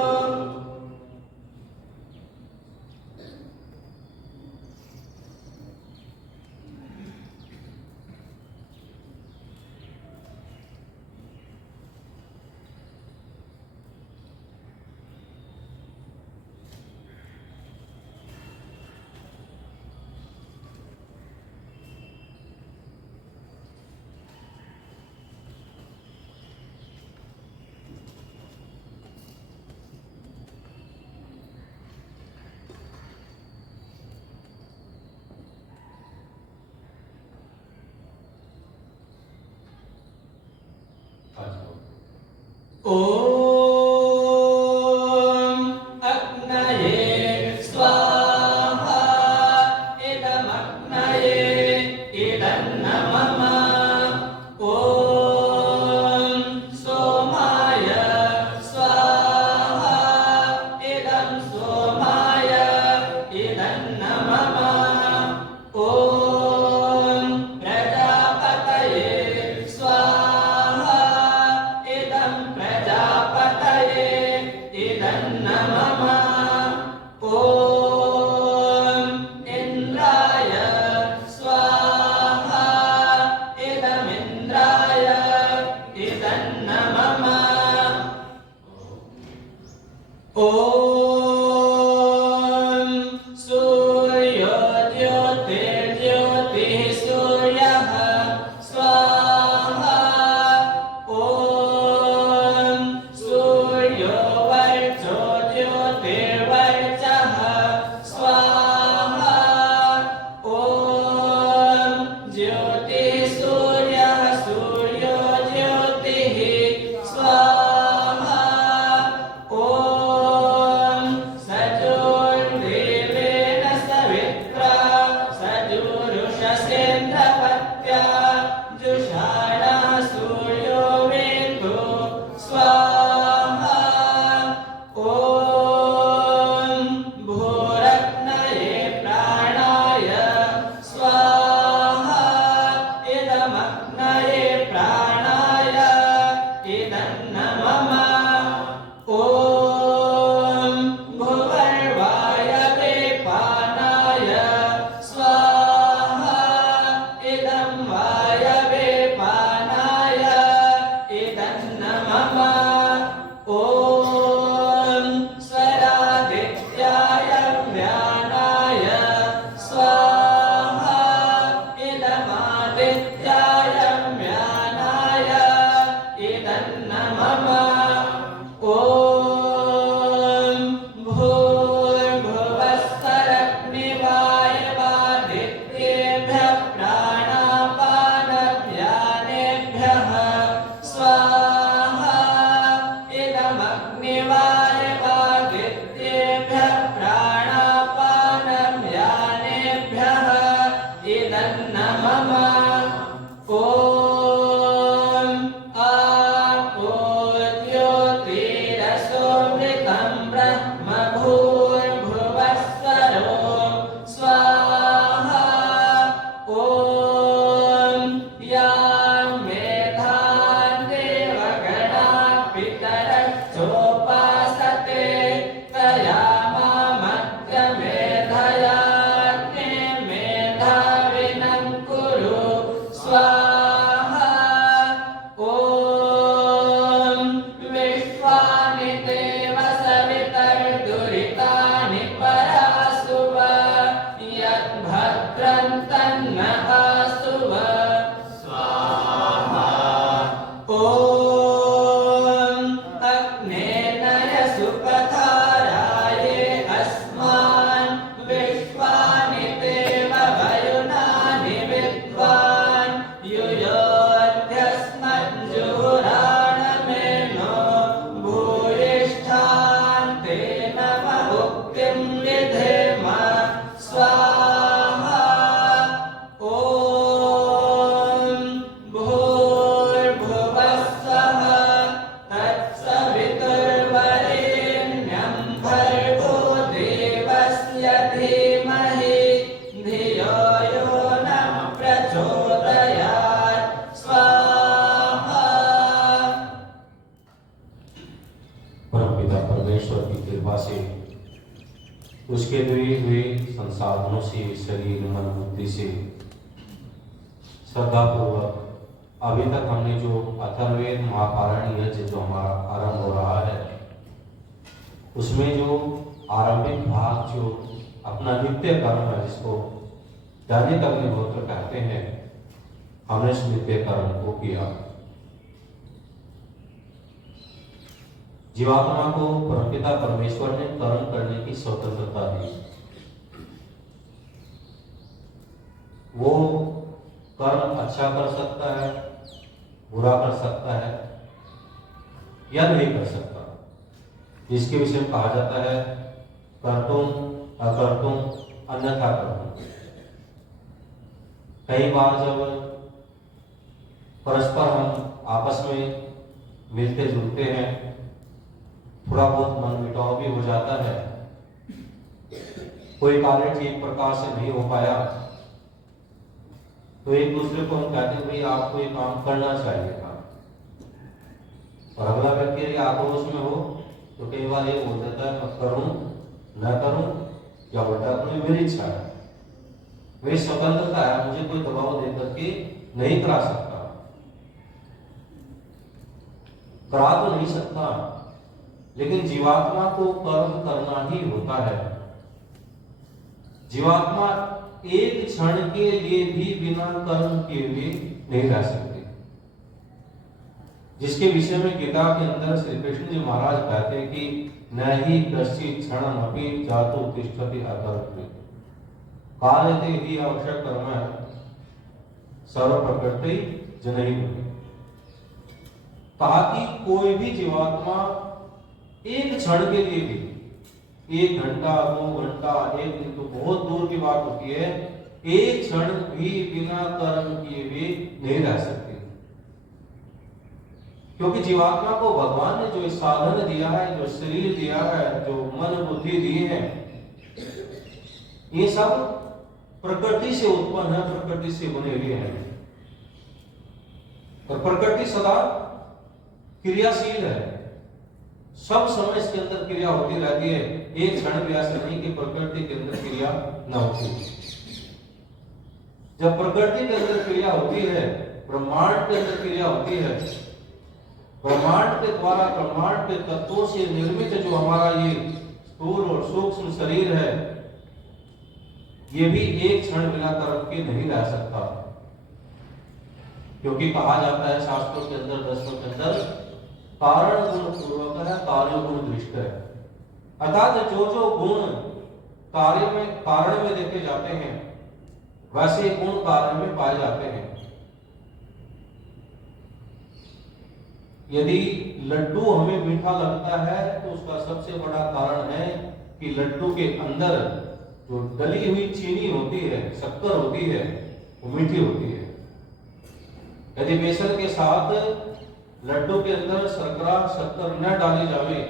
ॐ अग्नये स्वाहा इदमग्नये इदन्न मम ॐ सोमाय स्वाहा इदं सोम उसके दिए हुए संसाधनों से, शरीर, मन, बुद्धि से श्रद्धापूर्वक अभी तक हमने जो अथर्ववेद महापारायण यज्ञ जो हमारा आरंभ हो रहा है, उसमें जो आरंभिक भाग जो अपना नित्य कर्म है, जिसको दैनिक अग्निहोत्र कहते हैं, हमने इस नित्य कर्म को किया। जीवात्मा को परमपिता परमेश्वर ने कर्म करने की स्वतंत्रता दी। वो कर्म अच्छा कर सकता है, बुरा कर सकता है या नहीं कर सकता, जिसके विषय में कहा जाता है कर्तुम अकर्तुम अन्यथा कर्तुम। कई बार जब परस्पर हम आपस में मिलते जुलते हैं, थोड़ा बहुत मनमुटाव भी हो जाता है, कोई कार्य ठीक प्रकार से नहीं हो पाया, तो एक दूसरे को हम कहते हैं भाई आपको ये काम करना चाहिए था, और अगला व्यक्ति यदि आक्रोश में हो तो कई बार ये बोल देता है मैं करूं न करूं या उल्टा करूं, मेरी इच्छा है, मेरी स्वतंत्रता है, मुझे कोई दबाव देकर के नहीं करा सकता, करा तो नहीं सकता। लेकिन जीवात्मा को कर्म करना ही होता है। जीवात्मा एक क्षण के लिए भी बिना कर्म किए हुए नहीं रह सकते, जिसके विषय में गीता के अंदर श्री कृष्ण जी महाराज कहते हैं कि न ही कश्चित् क्षणम अपि जातु तिष्ठति अकर्तृ कालते हि आवश्यक कर्म सर्व प्रकृति जनहित। कहा कि कोई भी जीवात्मा एक क्षण के लिए भी, 1 घंटा 2 घंटा 1 दिन तो बहुत दूर की बात होती है, एक क्षण भी बिना कर्म किए हुए नहीं रह सकते, क्योंकि जीवात्मा को भगवान ने जो साधन दिया है, जो शरीर दिया है, जो मन बुद्धि दी है, ये सब प्रकृति से उत्पन्न है, प्रकृति से बने हुए हैं, और प्रकृति सदा क्रियाशील है, सब समय इसके अंदर क्रिया होती रहती है। एक क्षण भी ऐसा नहीं कि प्रकृति के अंदर क्रिया न होती। जब प्रकृति के अंदर क्रिया होती है, ब्रह्मांड के अंदर क्रिया होती है, ब्रह्मांड के द्वारा ब्रह्मांड के तत्वों से निर्मित जो हमारा ये स्थूल और सूक्ष्म शरीर है, ये भी एक क्षण बिना कर्म के नहीं रह सकता, क्योंकि कहा जाता है शास्त्रों के अंदर, दर्शनों के अंदर, कारण गुण पूर्वक है, कार्य गुण दृष्ट है। अर्थात जो जो गुण कार्य में कारण में देखे जाते हैं, वैसे गुण कार्य में पाए जाते हैं। यदि लड्डू हमें मीठा लगता है तो उसका सबसे बड़ा कारण है कि लड्डू के अंदर जो डली हुई चीनी होती है, शक्कर होती है, वो मीठी होती है। यदि बेसन के साथ लड्डू के अंदर शक्कर न डाली जावे,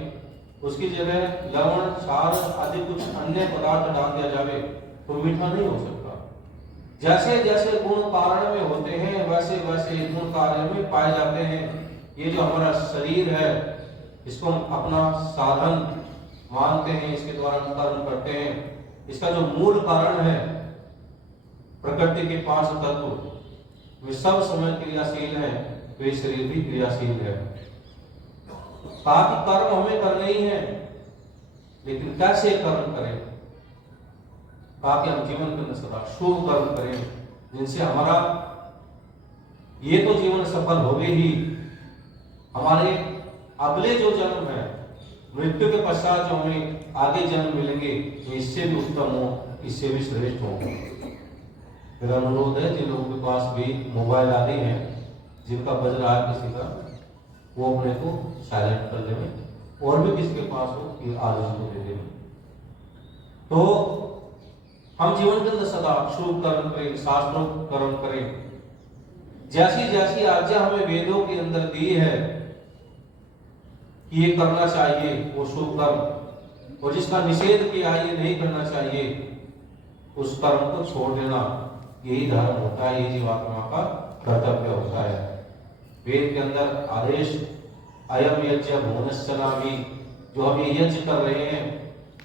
उसकी जगह लवण, क्षार आदि कुछ अन्य पदार्थ डाल दिया जावे, तो मीठा नहीं हो सकता। जैसे जैसे गुण कारण में होते हैं, वैसे वैसे गुण कार्य में पाए जाते हैं। ये जो हमारा शरीर है, इसको हम अपना साधन मानते हैं, इसके द्वारा हम कर्म करते हैं। इसका जो मूल कारण है, प्रकृति के 5 तत्व, वे सब समय क्रियाशील हैं, वे शरीर भी क्रियाशील है। कहा कि कर्म हमें करने ही है, लेकिन कैसे कर्म करें? कहा कि हम जीवन के अंदर सदा शुभ कर्म करें, जिनसे हमारा ये तो जीवन सफल हो गए ही, हमारे अगले जो जन्म है, मृत्यु के पश्चात जो हमें आगे जन्म मिलेंगे, इससे भी उत्तम हो, इससे भी श्रेष्ठ हो। मेरा अनुरोध है, जिन लोगों के पास भी मोबाइल आदि हैं, जिनका बज रहा है किसी का, वो अपने को साइलेंट कर लें, और भी किसी के पास हो कि आज उसको दे दें। तो हम जीवन के अंदर सदा शुभ कर्म करें, शास्त्रों कर्म करें। जैसी जैसी आज्ञा हमें वेदों के अंदर दी है कि ये करना चाहिए, वो शुभ कर्म, और जिसका निषेध किया ये नहीं करना चाहिए, उस कर्म को छोड़ देना, यही धर्म होता है, ये जीवात्मा का कर्तव्य होता है। वेद के अंदर आदेश अयम यज्ञ भुवनश्चनामि, जो हम ये यज्ञ कर रहे हैं,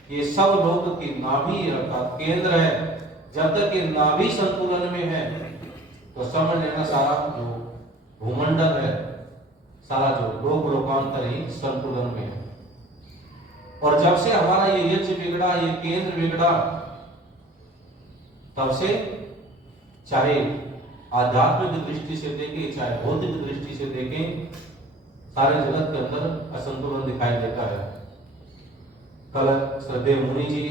ये सब लोग की नाभि अर्थात केंद्र है। जब तक ये नाभि संतुलन में है तो समझ लेना सारा जो भूमंडल है, सारा जो लोक लोकांतर ही संतुलन में है। और जब से हमारा ये यज्ञ बिगड़ा, ये केंद्र बिगड़ा, तब से चाहे आध्यात्मिक दृष्टि से देखें चाहे भौतिक दृष्टि से देखें, सारे जगत के अंदर असंतुलन दिखाई देता है। कल श्रद्धेय मुनि जी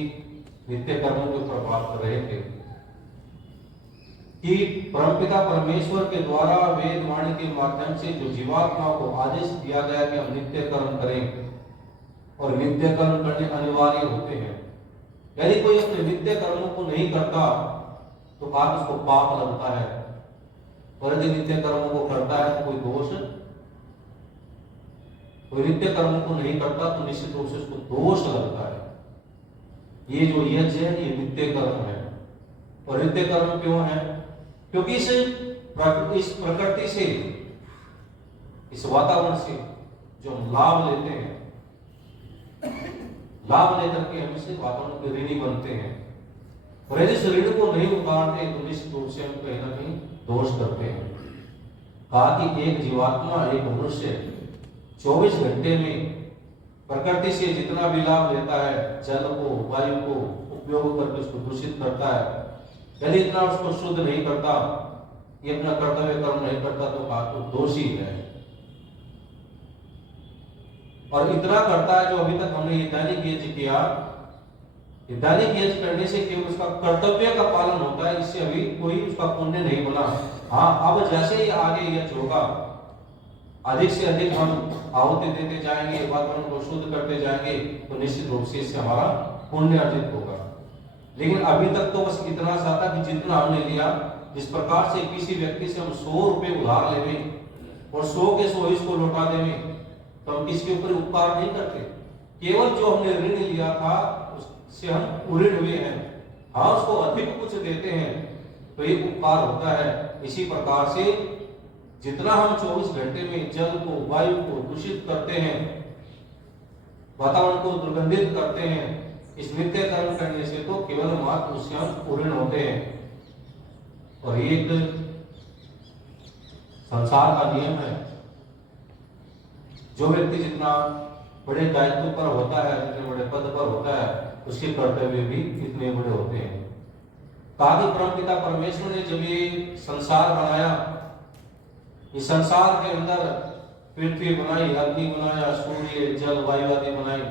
नित्य कर्मों के ऊपर बात कर रहे थे कि परमपिता परमेश्वर के द्वारा वेद वाणी के माध्यम से जो जीवात्मा को आदेश दिया गया कि हम नित्य कर्म करें और नित्य कर्म करने अनिवार्य होते हैं। यदि कोई अपने नित्य कर्मों को नहीं करता तो पाप उसको पाप लगता है, और यदि नित्य कर्मों को करता है तो कोई दोष, कोई नित्य कर्मों को नहीं करता तो निश्चित रूप से उसको दोष लगता है। ये जो यज्ञ है ये नित्य कर्म है। और नित्य कर्म क्यों है? क्योंकि इस प्रकृति से, इस वातावरण से जो हम लाभ लेते हैं, लाभ लेकर के हम इस वातावरण के ऋणी बनते हैं, और यदि इस ऋण को नहीं उतारते तो निश्चित रूप से हम कहीं ना कहीं दोष करते हैं। कहा कि एक जीवात्मा, एक मनुष्य 24 घंटे में प्रकृति से जितना भी लाभ लेता है, जल को, वायु को उपयोग करके उसको दूषित करता है, यदि इतना उसको शुद्ध नहीं करता, ये अपना कर्तव्य कर्म नहीं करता तो आपको दोषी है। और इतना करता है जो अभी तक हमने ये दैनिक यज्ञ किया, ये दैनिक यज्ञ करने से केवल उसका कर्तव्य का पालन होता है, इससे अभी कोई उसका पुण्य नहीं बना। हाँ, अब जैसे ही आगे यज्ञ होगा, अधिक से अधिक हम आहुति देते जाएंगे, वातावरण को शुद्ध करते जाएंगे, तो निश्चित रूप से इससे हमारा पुण्य अर्जित होगा। लेकिन अभी तक तो बस इतना सा था कि जितना हमने लिया, जिस प्रकार से किसी व्यक्ति से हम 100 रुपए उधार लेवे और 100 के 100 इसको लौटा देवे, तो हम किसके ऊपर उपकार नहीं करते। केवल जो हमने ऋण लिया था उससे हम ऋण हुए हैं, हाँ उसको अधिक कुछ देते हैं तो ये उपकार होता है। इसी प्रकार से जितना हम 24 घंटे में जल को, वायु को दूषित करते हैं, वातावरण को दुर्गंधित करते हैं, इस नित्य कर्म करने से तो केवल मात्र उससे हम ऋण होते हैं। और एक संसार का नियम है, जो व्यक्ति जितना बड़े दायित्व पर होता है, जितने बड़े पद पर होता है, उसके कर्तव्य भी इतने बड़े होते हैं। कहा कि परमपिता परमेश्वर ने जब ये संसार बनाया, इस संसार के अंदर पृथ्वी बनाई, अग्नि बनाया, सूर्य, जल, वायु आदि बनाई,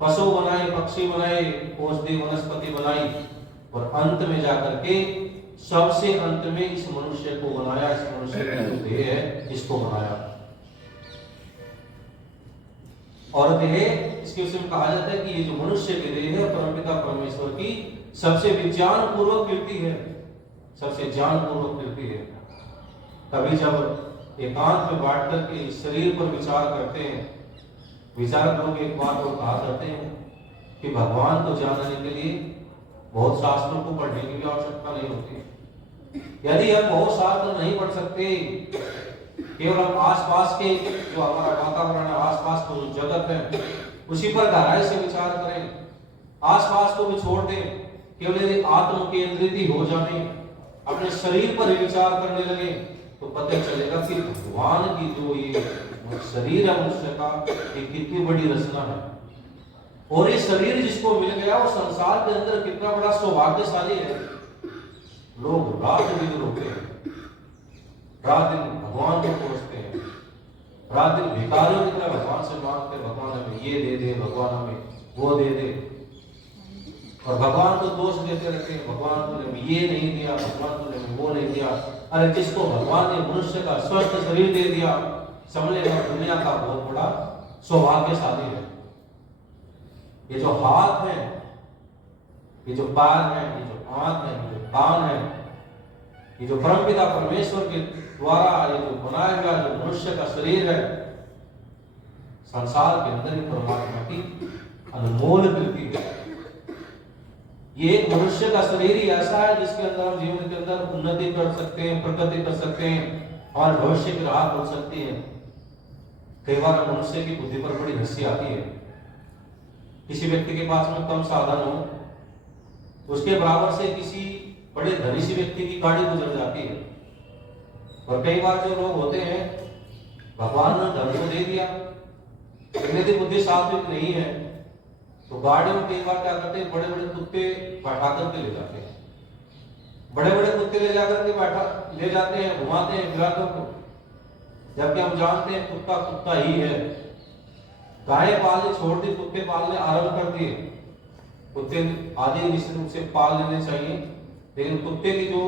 पशु बनाए, पक्षी बनाए, औषधि वनस्पति बनाई, और अंत में जाकर के सबसे अंत में इस मनुष्य को बनाया। इस मनुष्य की जो देह है इसको बनाया। और देह इसके विषय में कहा जाता है कि ये जो मनुष्य की देह है परमपिता परमेश्वर की सबसे विज्ञान पूर्वक कृति है, सबसे ज्ञान पूर्वक कृति है। कभी जब एकांत में बैठ करके शरीर पर विचार करते हैं, विचारक लोग एक बात और कहा करते हैं कि भगवान को जानने के लिए बहुत शास्त्रों को पढ़ने की भी आवश्यकता नहीं होती। यदि हम बहुत शास्त्र नहीं पढ़ सकते, केवल हम आसपास के जो हमारा वातावरण है, आसपास का जो जगत है, उसी पर गहराई से विचार करें, आसपास को भी छोड़ दें, केवल यदि आत्म केंद्रित हो जाए, अपने शरीर पर ही विचार करने लगे, तो पता चलेगा कि भगवान की जो ये शरीर है मनुष्य का, ये कितनी बड़ी रचना है। और ये शरीर जिसको मिल गया वो संसार के अंदर कितना बड़ा सौभाग्यशाली है। लोग रात दिन रोते हैं, रात दिन भगवान को खोजते हैं, रात दिन भिखारियों की तरह भगवान से मांगते, भगवान हमें ये दे दे, भगवान हमें वो दे दे, और भगवान को दोष देते रहते हैं, भगवान तूने ये नहीं दिया, भगवान तूने वो नहीं दिया। अरे जिसको भगवान ने मनुष्य का स्वस्थ शरीर दे दिया, समझेगा दुनिया का बहुत बड़ा सौभाग्यशाली है। ये जो हाथ है, ये जो पैर है, ये जो आंख है, ये जो कान है, ये जो परमपिता परमेश्वर के द्वारा ये जो बनाया गया जो मनुष्य का शरीर है, संसार के अंदर ही परमात्मा की अनमोल कृति है। ये एक मनुष्य का शरीर ही ऐसा है जिसके अंदर हम जीवन के अंदर उन्नति कर सकते हैं, प्रगति कर सकते हैं और भविष्य की राह खोल सकती है। कई बार मनुष्य की बुद्धि पर बड़ी हंसी आती है किसी व्यक्ति के पास में कम साधन हो, उसके बराबर से किसी बड़े धनी से व्यक्ति की गाड़ी गुजर जाती है। और कई बार जो लोग होते हैं, भगवान ने धन को दे दिया लेकिन यदि बुद्धि सात्विक नहीं है तो गाड़ी में कई बार क्या करते हैं, बड़े बड़े कुत्ते बैठा करके ले जाते हैं। बड़े बड़े कुत्ते ले जाकर के ले जाते हैं, घुमाते हैं फिराते को, जबकि हम जानते हैं कुत्ता कुत्ता ही है। गाय पालने छोड़ दी, कुत्ते पालने आरंभ कर दिए। कुत्ते आदि निश्चित रूप से पाल लेने चाहिए, लेकिन कुत्ते की जो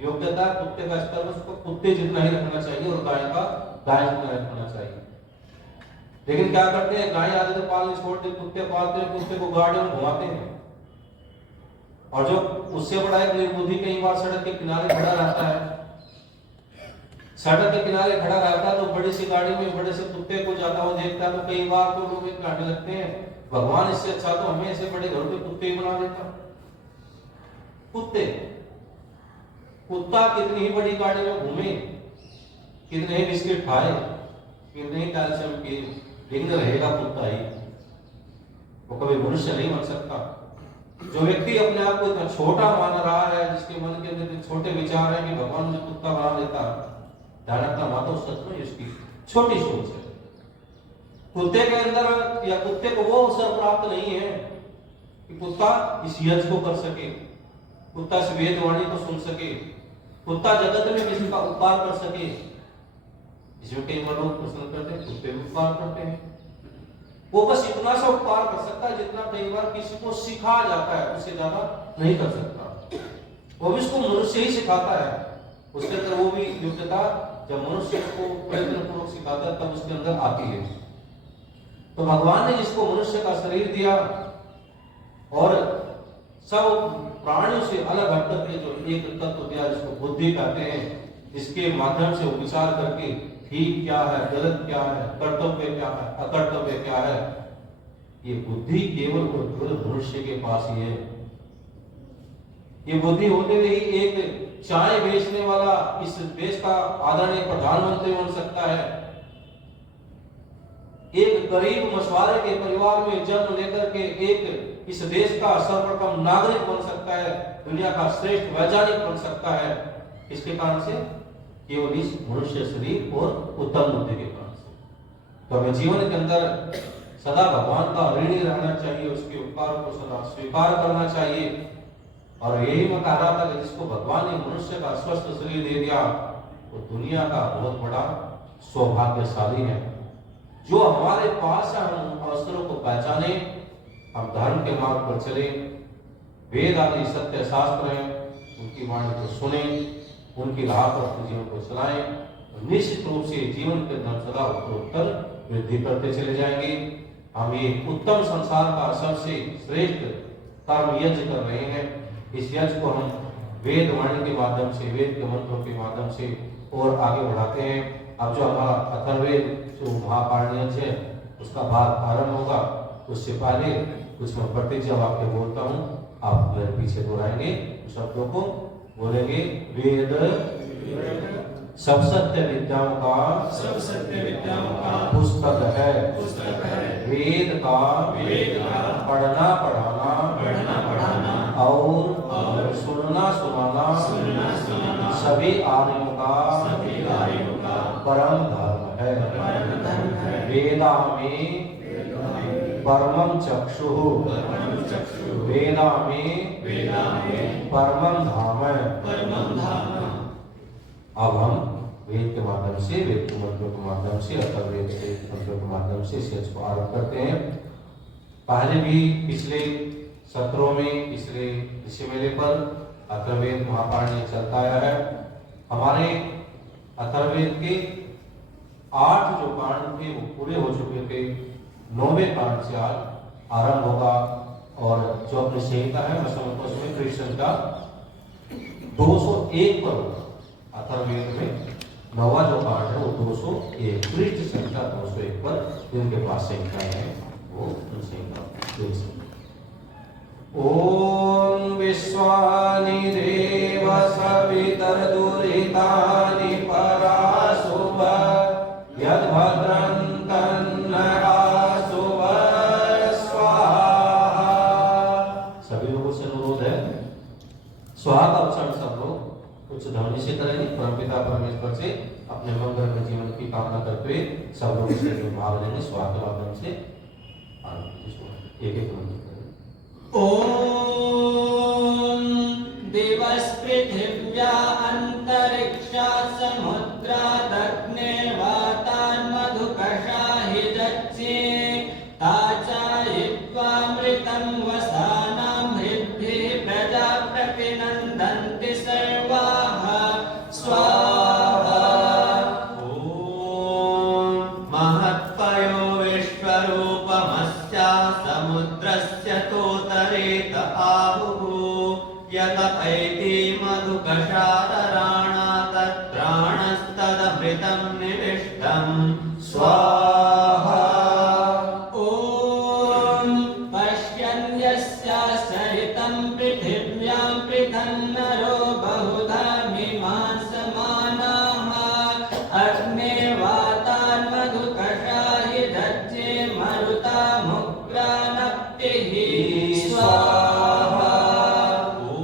योग्यता, कुत्ते का स्तर उसको कुत्ते जितना ही रखना चाहिए और गाय का गाय जितना रखना चाहिए। लेकिन क्या करते हैं, गाय आदि तो पालने छोड़ दी, कुत्ते पालते हैं, कुत्ते को गाड़ी में घुमाते हैं। और जो उससे बड़ा एक निर्बुद्धि कई बार सड़क के किनारे खड़ा रहता है, सड़क के किनारे खड़ा रहता है तो बड़ी सी गाड़ी में बड़े से कुत्ते को जाता हुआ देखता है तो कई बार तो लोग कहने लगते हैं, भगवान इससे अच्छा तो हमें ऐसे बड़े घरों के कुत्ते ही बना देता। कुत्ता कितनी ही बड़ी गाड़ी में घूमे, कितने ही बिस्किट खाए, कितने ही कैल्शियम पिए, लेकिन रहेगा कुत्ता ही, वो कभी मनुष्य नहीं बन सकता। जो व्यक्ति अपने आप को इतना छोटा मान रहा है, जिसके मन के अंदर छोटे विचार है कि भगवान मुझे कुत्ता बना देता, ध्यान रखना माता सच में इसकी छोटी सोच है। कुत्ते के अंदर या कुत्ते को वो अवसर प्राप्त नहीं है कि कुत्ता इस यज्ञ को कर सके, कुत्ता इस वेदवाणी को सुन सके, कुत्ता जगत में किसी का उपकार कर सके। इसमें कई बार लोग प्रश्न करते हैं, कुत्ते भी उपकार करते हैं। वो बस इतना सा उपकार कर सकता है जितना कई बार किसी को सिखा जाता है, उससे ज्यादा नहीं कर सकता। वो भी उसको मनुष्य ही सिखाता है, उसके अंदर वो भी योग्यता जब मनुष्य को प्रयत्न पूर्वक सिखाता है तब उसके अंदर आती है। तो भगवान ने जिसको मनुष्य का शरीर दिया और सब प्राणियों से अलग हट करके जो एक तत्व दिया जिसको बुद्धि कहते हैं, जिसके माध्यम से वो विचार करके ठीक क्या है, गलत क्या है, कर्तव्य क्या है, अकर्तव्य क्या है, ये बुद्धि केवल और केवल मनुष्य के पास ही है। ये बुद्धि होते हुए ही एक चाय बेचने वाला इस देश का आदरणीय प्रधानमंत्री बन सकता है। एक गरीब मछुआरे के परिवार में जन्म लेकर के एक इस देश का सर्वप्रथम नागरिक बन सकता है, दुनिया का श्रेष्ठ वैज्ञानिक बन सकता है। इसके कारण से केवल इस मनुष्य शरीर और उत्तम बुद्धि के कारण से। तो हमें जीवन के अंदर सदा भगवान का ऋणी रहना चाहिए, उसके उपकार को सदा स्वीकार करना चाहिए। और यही मैं कह रहा था कि जिसको भगवान ने मनुष्य का स्वस्थ शरीर दे दिया वो दुनिया का बहुत बड़ा सौभाग्यशाली है। जो हमारे पास है हम उन अवसरों को पहचाने, हम धर्म के मार्ग पर चले, वेद आदि सत्य शास्त्र हैं उनकी वाणी को सुने, उनकी राह पर अपने जीवन को चलाएं, तो निश्चित रूप से जीवन के अंदर सदा उत्तर वृद्धि करते चले जाएंगे। हम ये उत्तम संसार का सबसे श्रेष्ठ कर्म यज्ञ कर रहे हैं। इस यज्ञ को हम वेद वाणी के माध्यम से, वेद के मंत्रों के माध्यम से और आगे बढ़ाते हैं। अब जो हमारा अथर्ववेद जो महापारणी यज्ञ है उसका भाग आरंभ होगा, उससे पहले कुछ मैं प्रतिज्ञा वाक्य बोलता हूँ, आप मेरे पीछे दोहराएंगे, शब्दों को बोलेंगे। वेद सब सत्य विद्याओं का पुस्तक है, वेद का पढ़ना पढ़ाना और सुनना सुनाना सभी आर्यों का परम धर्म है। वेदा में परमं चक्षुः, वेदा में परमं धाम। अब हम वेद के माध्यम से, वेद के मंत्रों के माध्यम से, अथर्ववेद के मंत्रों के माध्यम से इस यज्ञ को आरंभ करते हैं। पहले भी पिछले सत्रों में, पिछले ऋषि मेले पर अथर्ववेद महापारणी चलता आया है। हमारे अथर्ववेद के 8 जो कांड थे वो पूरे हो चुके थे, 9वें कांड से आज आरंभ होगा। और जो अपनी संहिता है मैं समझता हूँ उसमें कृष्ण का 201 पर होगा। अथर्ववेद में 9वां जो कांड है वो 201, कृष्ण संहिता 201 पर जिनके पास संहिताएं हैं वो उन संहिता देख सकते। ओम विश्वानि देव सवितर्दुरितानि पराशुभ यद्भद्रं तन्नराशुभ स्वाहा। लोगों से अनुरोध है, स्वाहा का उच्चारण सब लोग उच्च ध्वनि से करेंगे। परमपिता परमेश्वर से अपने मंगल में जीवन की कामना करते हुए सब लोग इसमें जो भाग लेंगे स्वाहा के माध्यम से एक मंत्र करें। ओम दिवस पृथिव्या अंतरिक्षा समुद्रा दग्ने वातान् मधुकषाहि जज्ञे ताचायित्वामृतं वसानां हृद्भिः प्रजा प्रतिनन्दन्ति सर्वाः स्वाहा। ॐ महत्पयो विश्वरूपमस्या समुद्रस्य तोतरेत आहुः यत ऐति मधुकषादराणा तत्राणस्तदमृतं निविष्टं स्वाहा। ॐ पश्यन् यस्या सरितं पृथिव्यां पृथन्नरो बहुधा मीमांसमानाः अग्ने वातान् मधुकषाहि दज्जे मरुतामुग्रानप्तिः स्वाहा। ॐ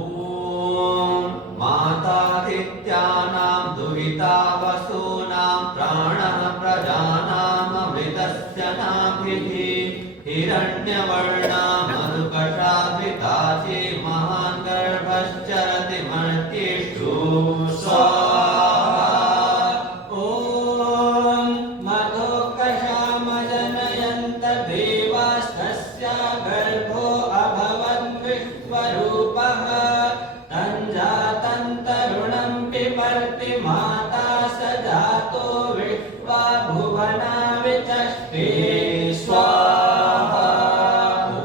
मातादित्यानां दुहिता वसूनां प्राणः प्रजानाममृतस्य नाभिः हिरण्यवर्णा मधुकषाधृता चे महान् गर्भश्चरति मर्त्येषु स्वाहा। ॐ मधुकषामजनयन्त देवास्तस्या गर्भो अभवन् विश्वरूपः तञ्जातं तरुणं पिबर्ति माता स जातो विश्वा भुवना विचष्टे स्वाहा। ॐ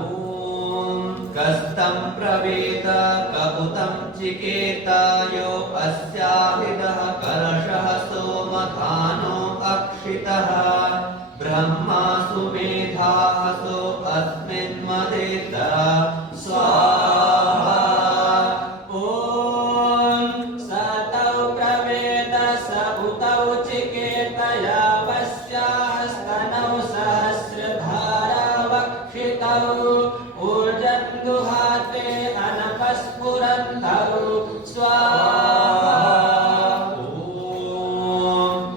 कस्तं प्रवेद कपुतं चिकेत यो अस्याहिदः कलशः सोमधानो अक्षितः ब्रह्मा सुमेधाः सो अस्मिन्मदेत स्वाहा। ॐ सतौ प्रवेद स उतौ चिकेतया वस्याः स्तनौ सहस्रधारा वक्षितौ ऊर्जन् दुहाते अनपस्फुरन्तौ स्वाहा। ॐ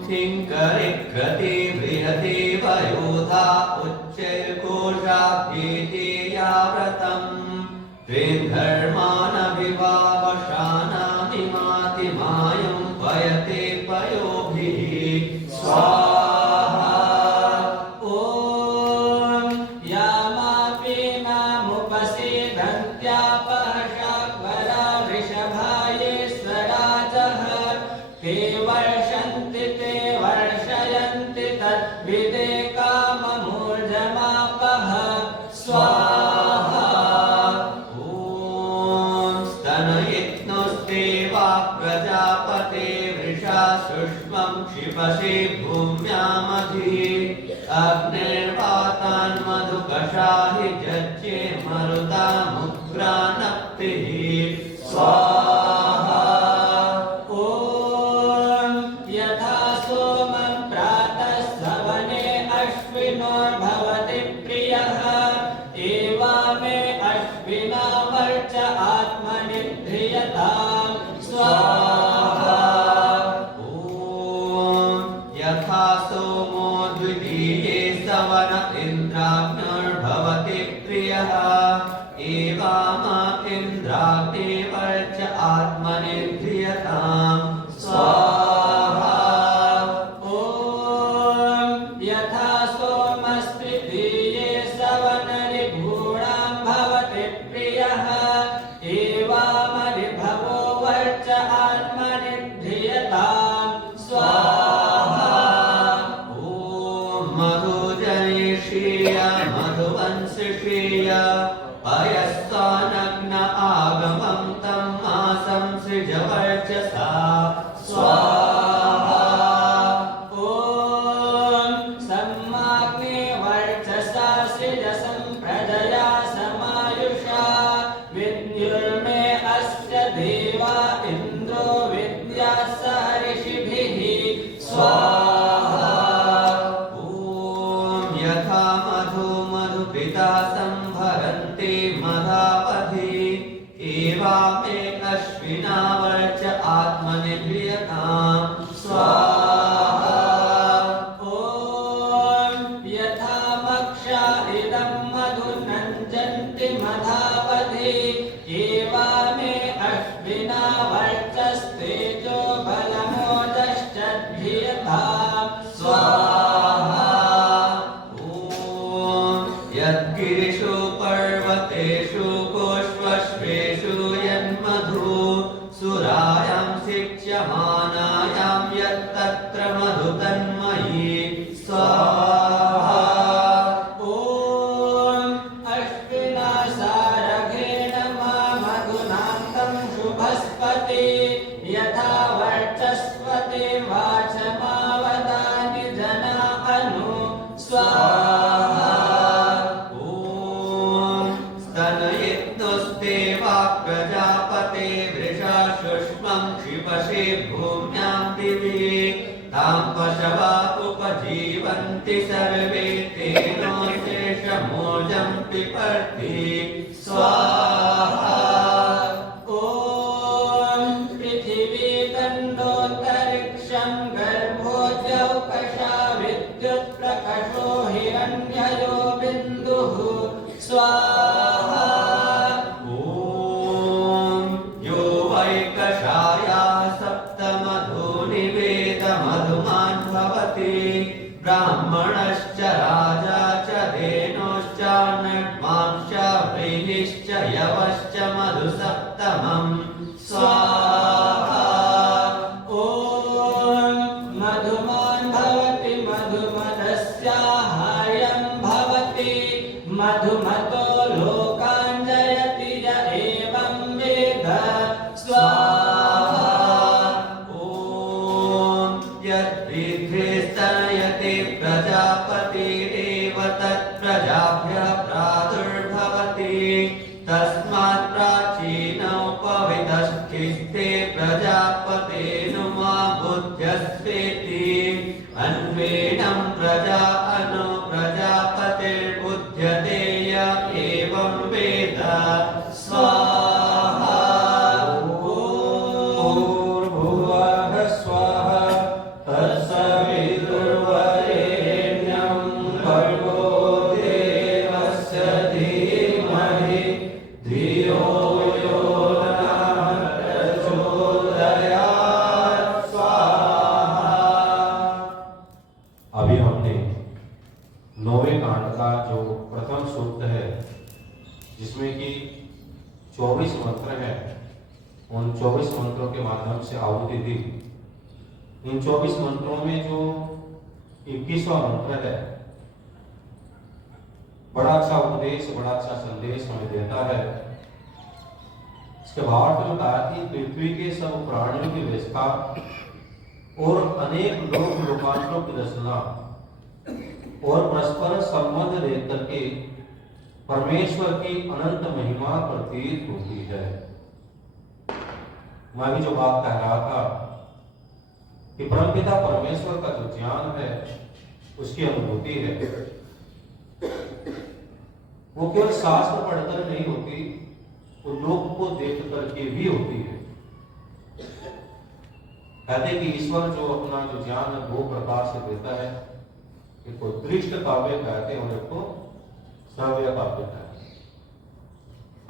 किङ्करिक्रति बृहति वयोधा उच्चैर्घोषाभ्येतेया व्रतम् त्रिन्धर्मानभिवावशानामिमातिमायं पयते पयोभिः स्वाहा। ॐ यामापीनामुपसीदन्त्यापहशाक्वरा वृषभायेश्वराजः ते वर्षन्ति ते वर्षयन्ति तद्विदे काममूर्जमापः स्वाहा। ॐ स्तनयित्नुस्तेवा प्रजापते वृषा सुष्मं क्षिपसि भूम्यामधिः अग्निर्वातान् मधुकषाहि जज्ञे मरुतामुग्रानप्तिः स्वाहा। ॐ यथा सोमं प्रातः सवने अश्विनोर्भवति प्रियः एवामे अश्विना वर्च आत्मनि ध्रियतां स्वाहा। ॐ यथा सोमो द्वितीये सवन इन्द्राग्निर्भवति प्रियः एवाम इन्द्राग्ने वर्च आत्मनि ध्रियतां स्वाहा। ॐ यथा सोमस्तृतीये सवनरिभूणां भवति प्रियः एवामरिभवो वर्च आत्मनि ध्रियतां स्वाहा। ॐ मधुजनेशीय मधुवंशिषीय पयस्तानग्न आगमं तं मासं सृज वर्चसा स्वाहा। ॐ सम्माग्ने वर्चसा सृजसं प्रजया समायुषा विद्युर्मे अस्य देवा इन्द्रो विद्या सह ऋषिभिः स्वाहा। ॐ यथा मधुपिता संभरन्ति मदावधि यष्टिनावर्च आत्मनिर्भीयताम् स्वाहा। ॐ यथा मक्षा इदं मधुनञ्जन्ति मधावधि एवामे अश्विना वर्चस्तेजो बलमोदश्च धियताम् स्वाहा। यद्गिरिषु पर्वतेषु पुष्पश्वेषु यन्मधु सुरायां सिच्यमानायां यत्तत्र मधु तन्मयि स्वाहा। ॐ अश्विना सारघेण मा मधुनान्तं शुभस्पति यथा वर्चस्पति वाचमावदानि जना अनु स्वाहा। प्रजापते वृषा शुष्मं क्षिपशे भूम्यां दिवि तां पशवा उपजीवन्ति सर्वे तेनो शेषमोजं पिबन्ति स्वाहा। ॐ पृथिवी दण्डोऽन्तरिक्षं गर्भोऽजौकषा विद्युत्प्रकशो हिरण्ययो बिन्दुः स्वाहा। ब्राह्मणश्च राजा च धेनुश्च नग्मांश्च व्रीहिश्च यवश्च मधुसप्तमम् स्वाहा। ॐ मधुमान् भवति मधुमदस्याहार्यं भवति मधुमतो लोकान् जयति य एवं वेद स्वाहा। यद्विद्भिस्तनयते प्रजापतिरेव तत्प्रजाभ्यः प्रादुर्भवति तस्मात् प्राचीनोपवितस्थिस्ते प्रजापतेनुमा बुद्ध्यस्वेति अन्वेनं प्रजा अनु प्रजापतिर्बुध्यते य एवं वेद स्वाहा। भूर्भुवः स्वाहा तत्सवितुर्वरेण्यं भर्गो देवस्य धीमहि धियो यो नः प्रचोदयात् स्वाहा। अभी हमने 9वें कांड का जो प्रथम सूक्त है जिसमें कि 24 मंत्र हैं, उन 24 मंत्रों के माध्यम से आहुति दी। इन 24 मंत्रों में जो 21वां मंत्र है बड़ा अच्छा उपदेश, बड़ा अच्छा संदेश हमें देता है। इसके भावार्थ में कहा कि पृथ्वी के सब प्राणियों की व्यवस्था और अनेक लोक लोकांतरों की रचना और परस्पर संबंध देख करके परमेश्वर की अनंत महिमा प्रतीत होती है। मैं भी जो बात कह रहा था कि परमपिता परमेश्वर का जो ज्ञान है उसकी अनुभूति है वो केवल शास्त्र पढ़कर नहीं होती, वो लोक को देख करके भी होती है। कहते कि ईश्वर जो अपना जो ज्ञान है दो प्रकार से देता है, एक को दृष्ट काव्य कहते हैं और एक को श्रव्य काव्य कहते हैं।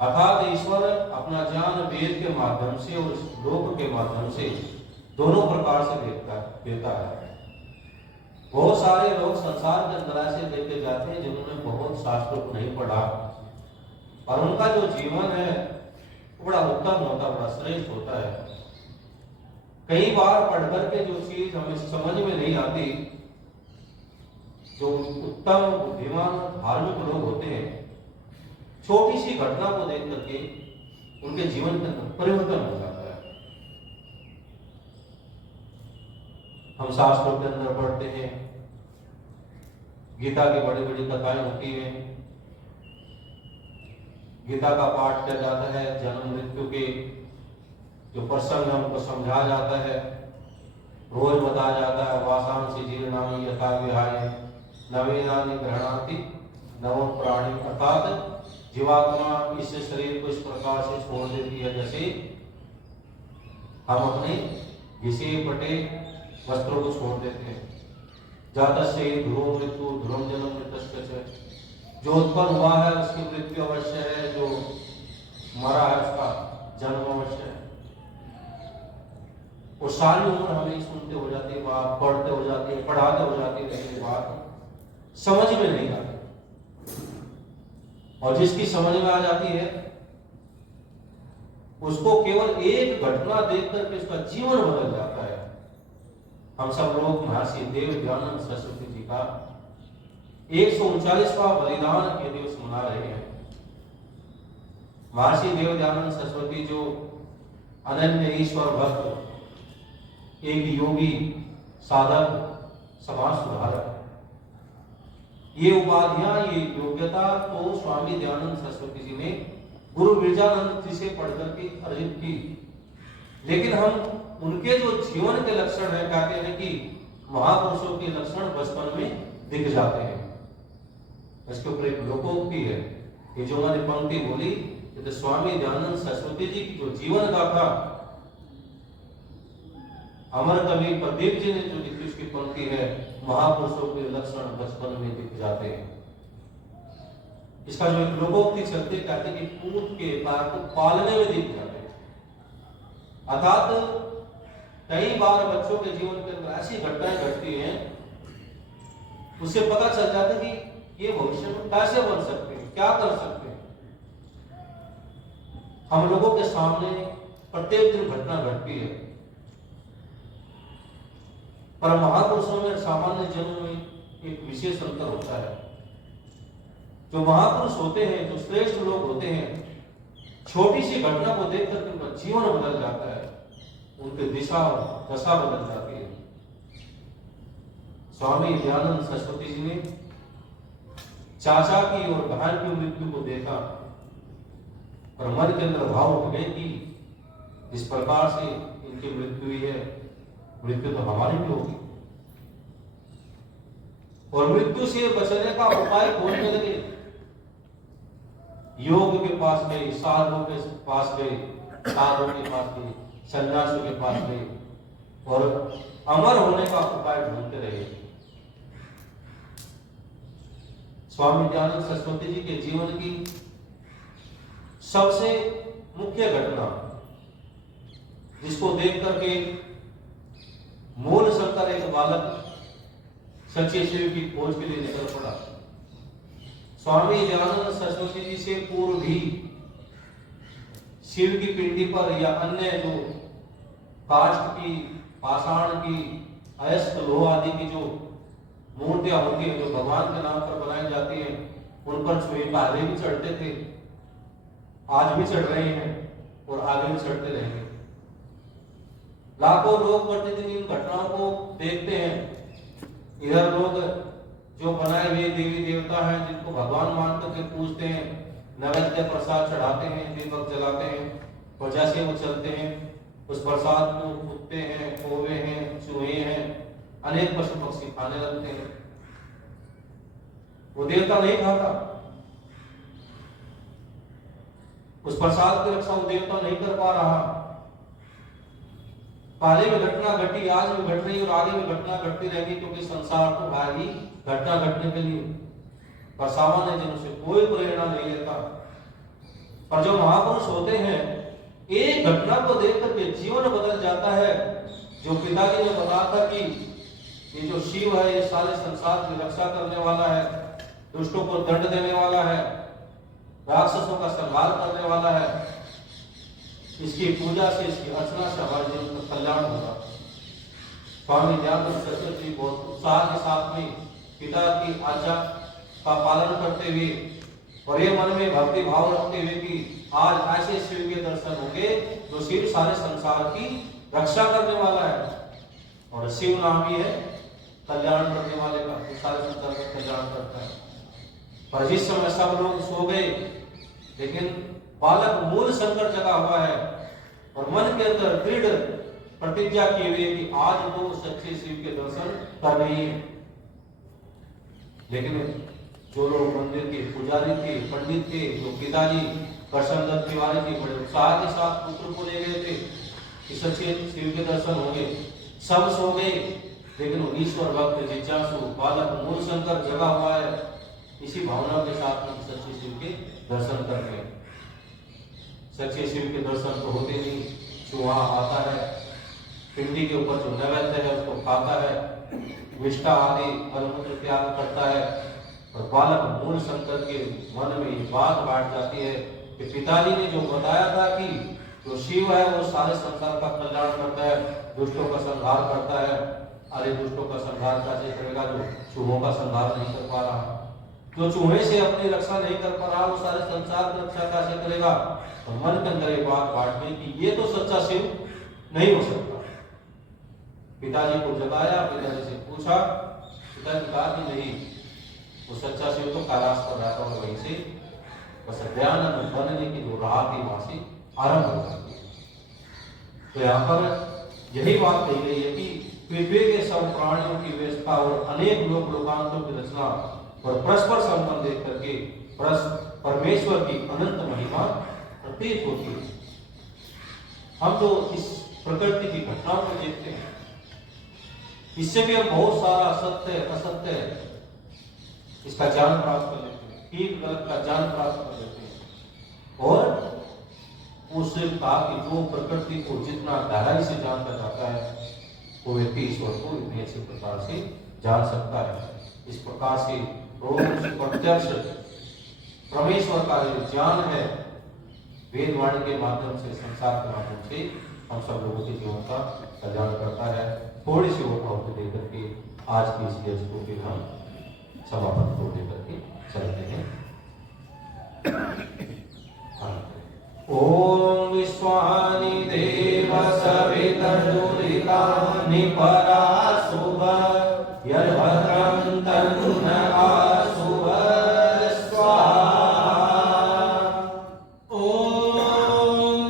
अर्थात ईश्वर अपना ज्ञान वेद के माध्यम से और लोक के माध्यम से दोनों प्रकार से देता है। बहुत सारे लोग संसार के अंदर ऐसे देखे जाते हैं जिन्होंने बहुत शास्त्रों को नहीं पढ़ा और उनका जो जीवन है वो बड़ा उत्तम होता, बड़ा श्रेष्ठ होता है। कई बार पढ़ करके जो चीज हमें समझ में नहीं आती, जो उत्तम बुद्धिमान धार्मिक लोग होते हैं छोटी सी घटना को देख करके उनके जीवन के अंदर परिवर्तन हो जाता है। हम शास्त्रों के अंदर पढ़ते हैं, गीता की बड़ी बड़ी कथाएं होती हैं, गीता का पाठ किया जाता है, जन्म मृत्यु के जो प्रसंग है उनको समझाया जाता है, रोज बताया जाता है। वासांसि जीर्णानि यथा विहाय नवीनानि गृह्णाति नवम प्राणी, अर्थात जीवात्मा इस शरीर को इस प्रकार से छोड़ देती है जैसे हम अपने घिसे पटे वस्त्रों को छोड़ देते हैं। जाता से ध्रुव मृत्यु ध्रुव जन्म मृत्युश्च च, जो उत्पन्न हुआ है उसकी मृत्यु अवश्य है, जो मरा है उसका जन्म अवश्य है। और सारी उम्र हमें सुनते हो जाती है बात, पढ़ते हो जाती है, पढ़ाते हो जाती है, लेकिन बात समझ में नहीं आती। और जिसकी समझ में आ जाती है उसको केवल एक घटना देख करके उसका जीवन बदल जाता है। हम सब लोग महर्षि देव दयानंद सरस्वती जी का 139वां बलिदान के दिवस मना रहे हैं। महर्षि देव दयानंद सरस्वती जो अनन्य ईश्वर भक्त, एक योगी, साधक, समाज सुधारक, ये उपाधियां, ये योग्यता तो स्वामी दयानंद सरस्वती जी ने गुरु विरजानंद जी से पढ़कर के अर्जित की। लेकिन हम उनके जो जीवन के लक्षण है, कहते हैं कि महापुरुषों के लक्षण बचपन में दिख जाते हैं। इसके ऊपर एक लोकोक्ति है, ये जो मैंने पंक्ति बोली, ये तो स्वामी दयानंद सरस्वती जी की जो जीवन गाथा अमर कवि प्रदीप जी ने जो लिखी उसकी पंक्ति है, महापुरुषों के लक्षण बचपन में दिख जाते हैं। इसका जो एक लोकोक्ति चलते, कहते हैं कि पूत के पैर को पालने में दिख जाते हैं। अर्थात कई बार बच्चों के जीवन के अंदर ऐसी घटनाएं घटती हैं, उससे पता चल जाता है कि ये भविष्य में कैसे बन सकते हैं, क्या कर सकते हैं। हम लोगों के सामने प्रत्येक दिन घटना घटती है, पर महापुरुषों में सामान्य जन्म में एक विशेष अंतर होता है। जो महापुरुष होते हैं, जो श्रेष्ठ लोग होते हैं, छोटी सी घटना को देख करके उनका जीवन बदल जाता है, उनकी दिशा और दशा बदल जाती है। स्वामी दयानंद सरस्वती जी ने चाचा की और बहन की मृत्यु को देखा और मन के अंदर भाव उठ गए कि इस प्रकार से इनकी मृत्यु हुई है, मृत्यु तो हमारी भी होगी। और मृत्यु से बचने का उपाय खोजने लगे। योग के पास गए, साधुओं के पास गए, साधुओं के पास गए, सन्यासियों के पास गए और अमर होने का उपाय ढूंढते रहे। स्वामी दयानंद सरस्वती जी के जीवन की सबसे मुख्य घटना, जिसको देख करके मूल शंकर एक बालक सच्चे शिव की खोज के लिए निकल पड़ा। स्वामी दयानंद सरस्वती जी से पूर्व भी शिव की पिंडी पर या अन्य जो काष्ठ की, पाषाण की, अयस्क लोह आदि की जो मूर्तियां होती हैं, जो भगवान के नाम पर बनाई जाती हैं, उन पर छुए पहले भी चढ़ते थे, आज भी चढ़ रहे हैं और आगे भी चढ़ते रहेंगे। लाखों लोग प्रतिदिन इन घटनाओं को देखते हैं। इधर लोग जो बनाए हुए देवी देवता हैं, जिनको भगवान मान करके पूजते हैं, नैवेद्य प्रसाद चढ़ाते हैं, दीपक जलाते हैं, और जैसे वो चलते हैं उस प्रसाद को कुत्ते हैं, कौवे हैं, चूहे हैं, अनेक पशु पक्षी खाने लगते हैं। वो देवता नहीं खाता, उस प्रसाद की रक्षा वो देवता नहीं कर पा रहा। पहले में घटना घटी, आज भी घट रही और आगे भी घटना घटती रहेगी, क्योंकि संसार तो भाई घटना घटने के लिए, पर सामान्य जनों से कोई प्रेरणा नहीं लेता। पर जो महापुरुष होते हैं, एक घटना को देख करके जीवन बदल जाता है। जो पिताजी ने बताया था कि ये जो शिव है, ये सारे संसार की रक्षा करने वाला है, दुष्टों को दंड देने वाला है, राक्षसों का संहार करने वाला है, इसकी पूजा से, इसकी अर्चना से हमारे जीवन का कल्याण होगा। स्वामी दयानंद सरस्वती जी बहुत उत्साह के साथ में पिता की आज्ञा का पालन करते हुए और ये मन में भक्ति भाव रखते हुए कि आज ऐसे शिव के दर्शन होंगे जो शिव सारे संसार की रक्षा करने वाला है, और शिव नाम ही है कल्याण करने वाले का, तो सारे संसार का कल्याण करता है। पर जिस समय सब लोग सो गए, लेकिन बालक मूल शंकर जगा हुआ है और मन के अंदर दृढ़ प्रतिज्ञा किए हुए कि आज तो सच्चे शिव के दर्शन करने ही है। लेकिन जो लोग मंदिर के पुजारी थे, पंडित थे, जो पिताजी करशन दत्त तिवारी जी बड़े उत्साह के साथ पुत्र को ले गए थे कि सच्चे शिव के दर्शन होंगे। सब सो गए, लेकिन वो ईश्वर भक्त जिज्ञासु बालक मूल शंकर जगा हुआ है। इसी भावना के साथ में सच्चे शिव के दर्शन करते हैं। सच्चे शिव के दर्शन तो होते नहीं, जो वहां आता है पिंडी के ऊपर जो नैवेद्य है उसको खाता है, विष्ठा आदि मलमूत्र त्याग करता है, और बालक मूल शंकर के मन में ये बात बैठ जाती है कि पिताजी ने जो बताया था कि जो शिव है वो सारे संसार का कल्याण करता है, दुष्टों का संहार करता है। अरे दुष्टों का संहार कैसे करेगा जो चूहों का संहार नहीं कर पा रहा, जो चूहे से अपनी रक्षा नहीं कर पा रहा वो सारे संसार की रक्षा कैसे करेगा। तो मन के अंदर ये बात बैठ गई कि ये तो सच्चा शिव नहीं हो सकता। पिताजी को जगाया, पिताजी से पूछा, पिताजी कहा कि नहीं, वो सच्चा शिव तो कैलाश पर रहता और वहीं से बस दयानंद बनने की जो राह थी वहां से आरंभ हो जाती है। तो यहाँ पर यही बात कही गई है कि पृथ्वी के सब प्राणियों की व्यवस्था और अनेक लोक लोकांतों की रचना और परस्पर संबंध देख करके परमेश्वर की अनंत महिमा प्रतीत होती है। हम तो इस प्रकृति की घटनाओं को देखते हैं, इससे भी हम बहुत सारा सत्य असत्य इसका ज्ञान प्राप्त कर लेते हैं, ठीक गलत का ज्ञान प्राप्त कर लेते हैं। और उससे कहा कि जो प्रकृति को जितना गहराई से जानता जाता है वो व्यक्ति ईश्वर को इतने अच्छे प्रकार से जान सकता है। इस प्रकार से प्रत्यक्ष परमेश्वर का जो ज्ञान है वेदवाणी के माध्यम से, संसार के माध्यम से हम सब लोगों के जीवन का कल्याण करता है। थोड़ी सी वो भाव देकर के आज की इस देश को फिर हम समापन को लेकर के चलते हैं। ओम विश्वानि देव सवितर्दुरितानि पराशुभ यद्भद्रं तन्नआशुभ स्वाहा। ओम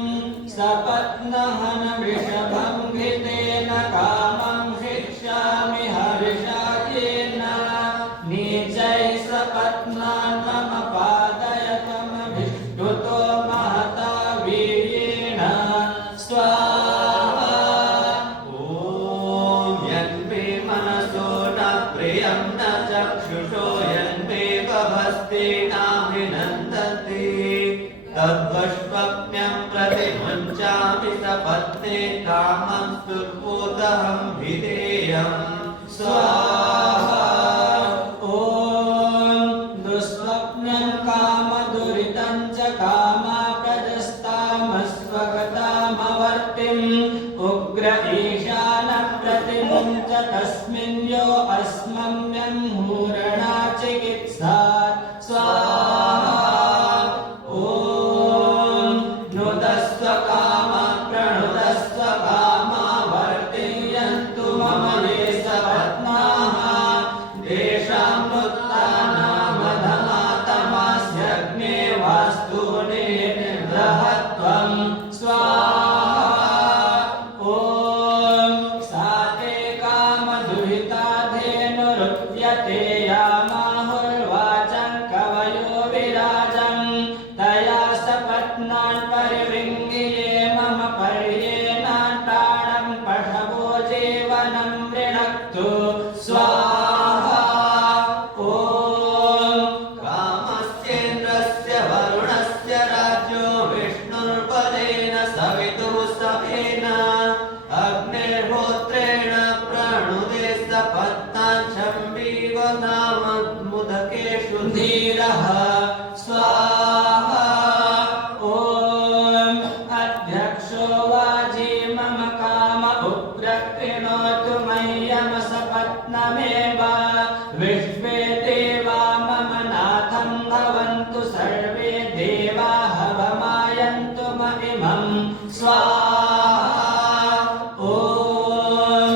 सपत्नहन वृषभं घृतेन कामं शिक्षामि हर्षाजेन नीचैः सपत्नान् मम पादयतमभिष्टुतो महता वीर्येण स्वाहा। ॐ यन्मे मनसो न प्रियं न चक्षुषो यन्मे बभस्ते नाभिनन्दति तद्वष्पम्यं प्रतिमुञ्चामि सपत्ने कामं स्तुर्बोधहं विधेयम् स्वाहा। ओम दुःस्वप्नं कामदुरितं च कामाप्रजस्तामस्वगतामवर्तिम् उग्र ईशानः प्रतिमुञ्च तस्मिन् यो अस्मम्यं हूरणा चिकित्सात् स्वाहा। ओम नुदस्व कामा प्रणुदस्व कामा वर्तयन्तु मम ये सपत्नाः तेषां मुत्तानामधमातमास्यग्ने वास्तूनि निग्रहत्वं स्वाहा। ओम साते कामदुहिता धेनुरुद्यते यामाहुर्वाचं कवयो विराजं तया सपत्नान् परिवृङ्गिये मम पर्येनान् प्राणं पशवो जीवनं वृणक्तु स्वाहा। ओम कामस्येन्द्रस्य वरुणस्य राज्यो विष्णुर्पदेन सवितुः सवेन अग्निर्होत्रेण प्रणुदे सपत्नान् शम्भीव नाम मुदकेषु धीरः स्वाहा। ओम अध्यक्षो वाजी मम काम उप्रकृणोतु मह्यम सपत्नमेव विश्वे देवा मम नाथं भवन्तु सर्वे देवा हवमायन्तु महिमं स्वाहा। ओम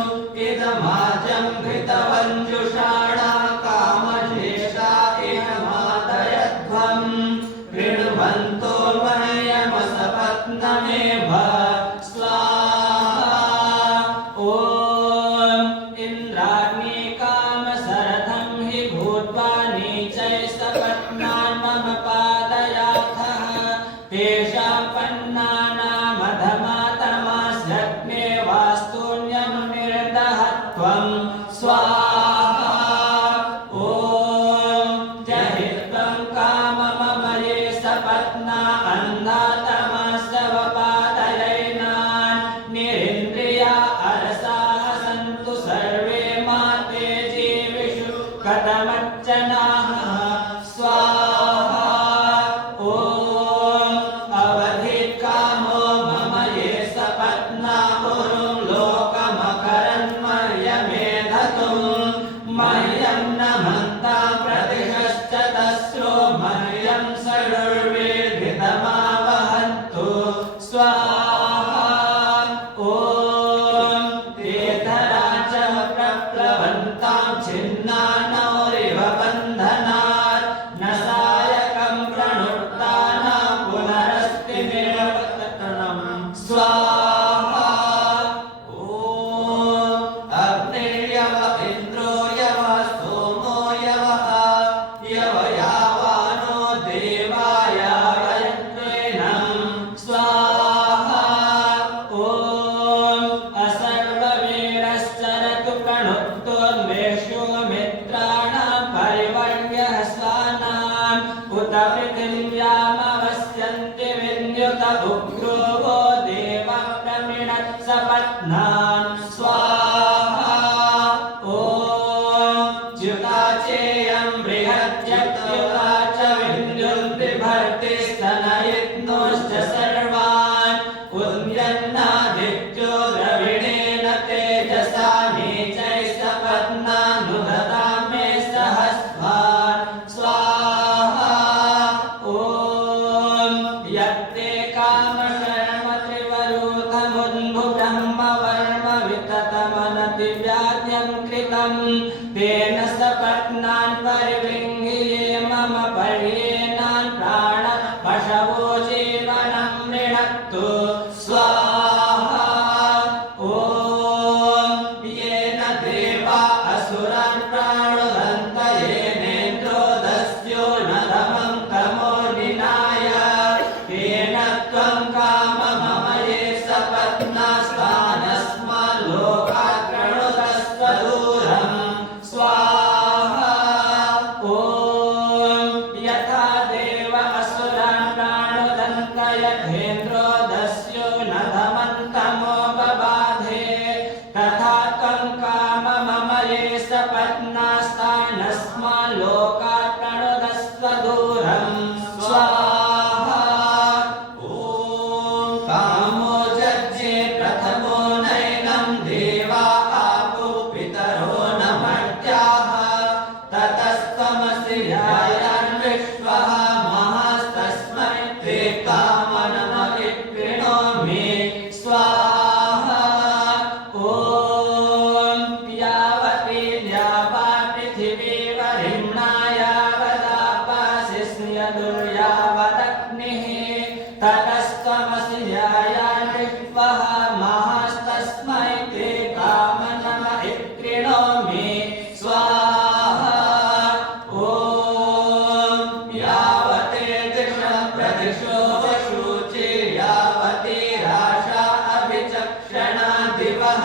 इदमाजं घृतवञ्जुषाणा कामजेषा इहमादयध्वं कृण्वन्तो मह्यम सपत्नमेव स्वाहा। ओम इन्द्राग्नि कामसरथं हि भूत्वा नीचैः सपत्नान् मम पादयाथः तेषां पन्नानामधमातमास्यग्ने स्वाहा ॐ तेतराजं प्रप्लवन्तां छिन्नानौरिव बन्धनात् न सायकं प्रणुत्तानां पुनरस्तिमेव तत्तनं स्वाहा ॐ अग्निर्यव इन्द्रो यव सोमो यवः यवयावानो देवाय यत्वेनं स्वाहा ॐ असर्ववीरश्चरतु प्रणुत्तोन्मेषो मित्राणां परिवर्यः स्वानाम् उत पृथिव्यामवस्यन्ति विन्युत उग्रो वो देवः प्रमिणत् सपत्नान् स्वाहा ॐ च्युताचेयं बृहद्युता च विन्युन्बिभर्ति स्तनयित्नोश्च सर्वान् उद्यन्नादित्यो द्रविणेन तेजसा नीचैः सपत्नानुददां मे सहस्वान् स्वाहा ॐ यत्ते कामकर्म त्रिवरूथमुद्भु ब्रह्मवर्म विततमनति व्याज्ञं कृतं तेन सपत्नान् परिवृङ्गिये मम पर्येनान् प्राण पशवो जीवनं मृणक्तु स्वाहा ॐ येन देवा असुरान् प्राणुदन्त येनेन्द्रो दस्यो न दमं तमोर्निनाय तेन त्वं कामममये सपत्नास्तानस्माल्लोकात् प्रणुतस्त्वदूरं स्वाहा ॐ यथा देव असुरान् प्राणुदन्त यथेन्द्रो दस्यो न धमन्तमोपबाधे तथा त्वं कामममये सपत्नास्तानस्माल्लोकात् प्रणुतस्त्वदूरं स्वाहा ॐ कामो जज्ञे प्रथमो नैनं देवा आपो पितरो न मर्त्याः ततस्त्वमसि ध्यायान् विश्वः महास्तस्मै ते कामनमविक्रीणोमि स्वाहा ॐ यावती द्यावा पृथिवी वरिम्णा यावदापासि स्न्यदुर्यावदग्निः ततस्त्वमसि ध्यायान् विश्वः महास्तस्मै ते कामनमविक्रीणोमि स्वाहा ॐ यावते दिश प्रदिशो वशुचि यावती राशा अभिचक्षणा दिवः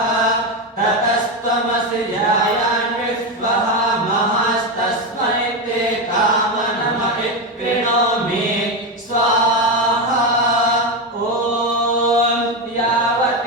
ततस्त्वमसि ध्यायान् विश्वः महास्तस्मै ते कामनमविक्रीणोमि स्वाहा ॐ यावत्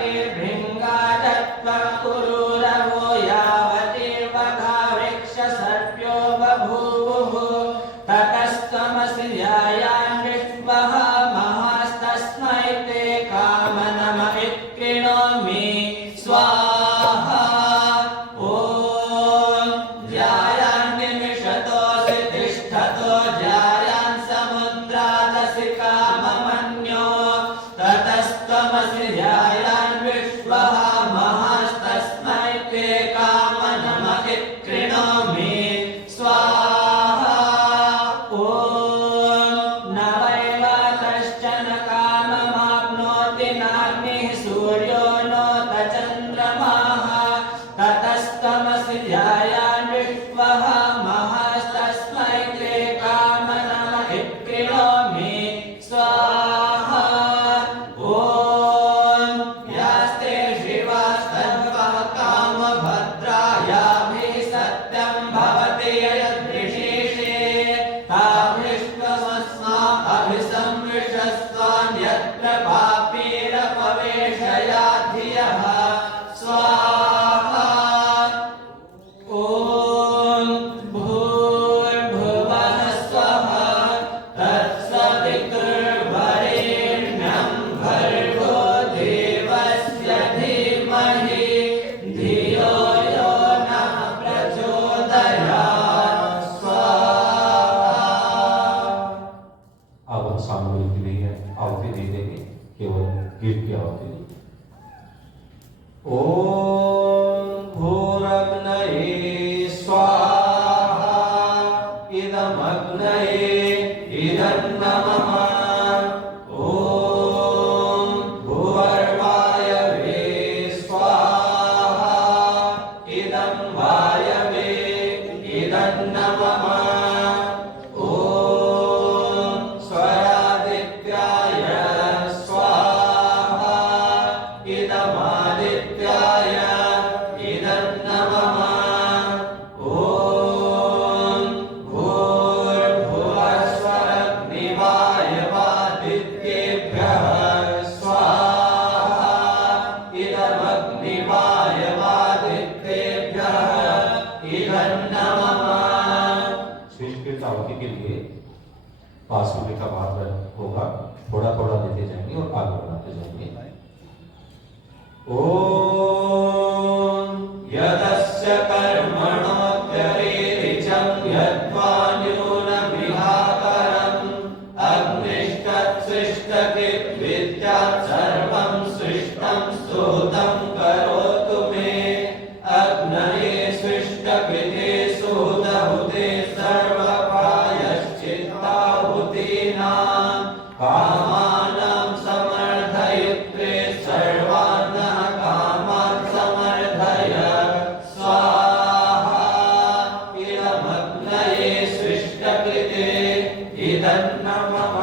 गीत की आहुति दी। ओम भूरग्नये स्वाहा इदमग्नये इदन्नमः। ओम भुवर्वायवे स्वाहा इदं वायवे इदन्नमः। ओम स्वरादित्याय स्वाहा इदमादित्याय इदन्नमः। ओम भूर्भुवस्वरग्निवायवादित्येभ्यः स्वाहा इदमग्निवायवादित्येभ्यः इदन्नमः। श्री आहुति के लिए 5 रुपये का भाग होगा, थोड़ा थोड़ा देते जाएंगे और आगे बढ़ाते जाएंगे। ओम यदस्य कर्मणोऽत्यरेरिचं यद्वान्यूनमिहाकरम् अग्निष्टत्सृष्टकिद्विद्यात् सर्वं सृष्टं स्तोतं करोतु मे। अग्नये सृष्टकृते सूदहुते सर्वप्रायश्चित्ताहुतीनां कामानां समर्थयित्रे सर्वान्नः कामान् समर्थय स्वाहा इदमग्नये सृष्टकृते इदन्नमः।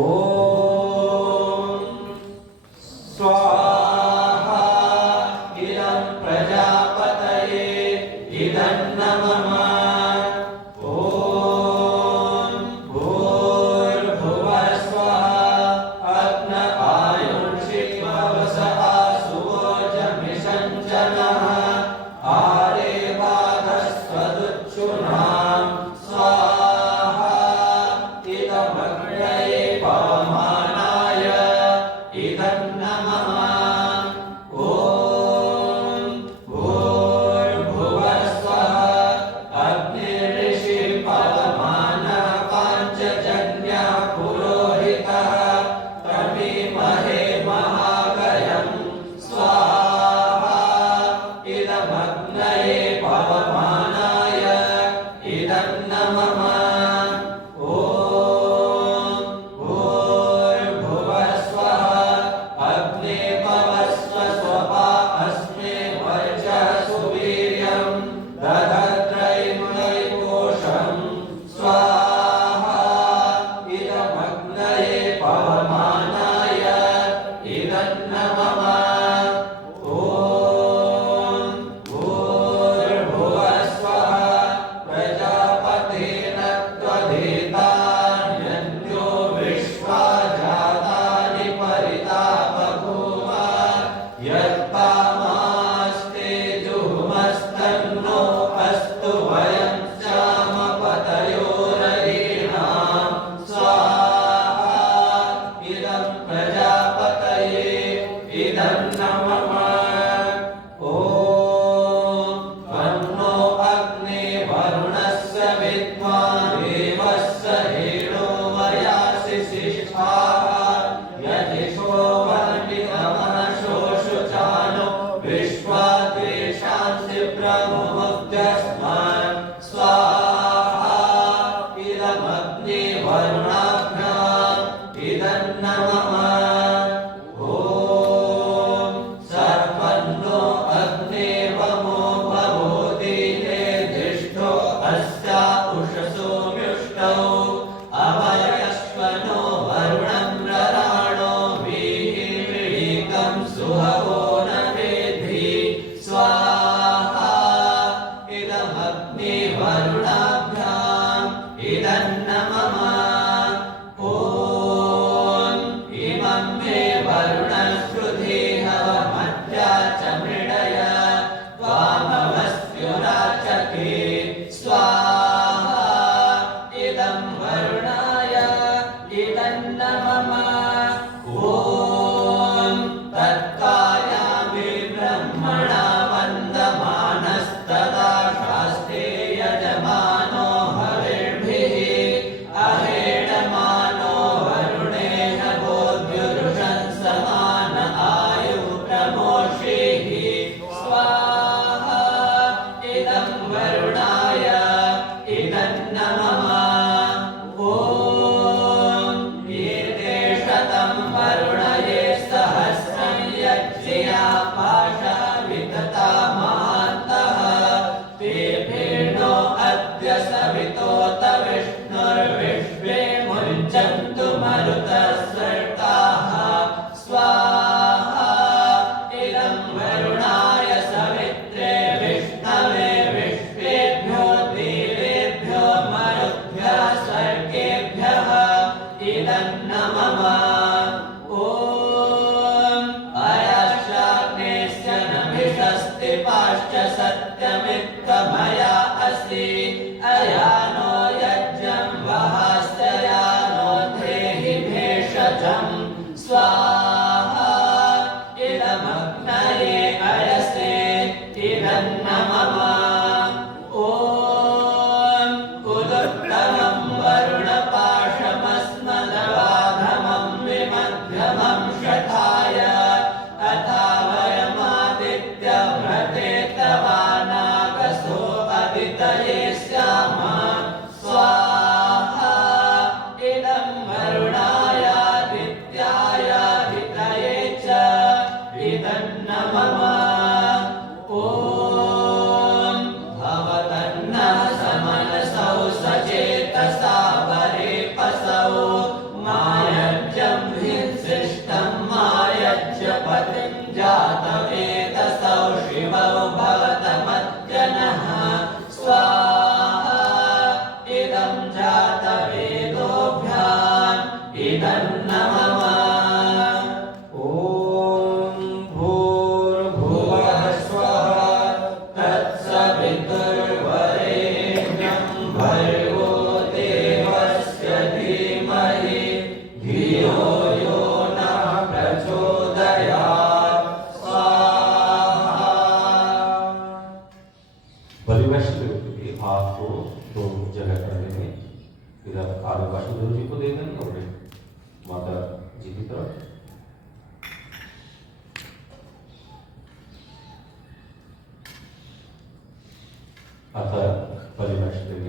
ओम स्वाहा इदं प्रजापतये इदन्नमः। ओम भूर्भुवस्वः अग्न आयुष्यवस आसुवोचमिषञ्जनः आरेवाधस्वदुच्छुनां स्वाहा इदमग्नये पवमानाय इदन्नमः। ओम भूर्भुवस्वः अग्निर्षि पवमानः पाञ्चजन्यः पुरोहितः प्रमीमहे महागयं स्वाहा इदमग्नये पवमानाय इदन्नमः। ओम भूर्भुवस्वः अग्ने पवस्व स्वपा अस्मे वर्चः सुवीर्यं दधत्रैमयकोशं स्वाहा इदमग्नये पवमानाय इदन्नमः। ओम भूर्भुवस्वः प्रजापतेन त्वधेतान्यन्यो विश्वा जातानि परिता बभूव। यत्पामास्ते जुहुमस्तन्नो अस्तु वयं चामपतयोरयीणां स्वाहा इदं प्रजापतये इदन्नमः। ओम वन्नो अग्ने वरुणस्य विद्वान् देवस्य हेणो वयासि शिष्ठाः यजिषो वर्णितमनशोषुचानो विश्वा द्वेषांसि ब्रह्ममुद्यस्मान् स्वाहा इदमग्ने वरुणाभ्याम् इदन्नमः। ओम सर्पन्नो अग्ने वमो भवोति निर्दिष्टो अस्या उषसो म्युष्टौ अभयस्वनो वरुणं रराणो वीहिर्विळीकं सुहवो न वेद्धि स्वाहा इदमग्ने वरुणाभ्याम् इदन्नमः। ओम स्वाहा इदमग्नये अयसे इदन्नमम ॐ उदुत्तमं वरुणपाशमस्मदवाधमं विमध्यमं शठाय अथावयमादित्यव्रते तवानागसो अदितये स्याम स्वाहा इदं वरुणायादित्यायादितये च इदन्नमम ॐ भवतन्नः समनसौ सचेतसा वरेपसौ मायज्यं हिंसिष्टं मायज्यपतिं जातवेदसौ शिवौ भवतमद्यनः स्वाहा इदं जातवेदोभ्याम् इदन्नमम ॐ भूर्भुवः स्वः तत्सवितुर्वरेण्यं भर्गो देवस्य धीमहि धियो यो नः प्रचोदयात् स्वाहा बलिवैष्णव के हाथ को दो जगह कर देंगे। इधर आलू वासुदेव जी को दे देंगे और माता जी की तरफ। अतः बलिवैष्णव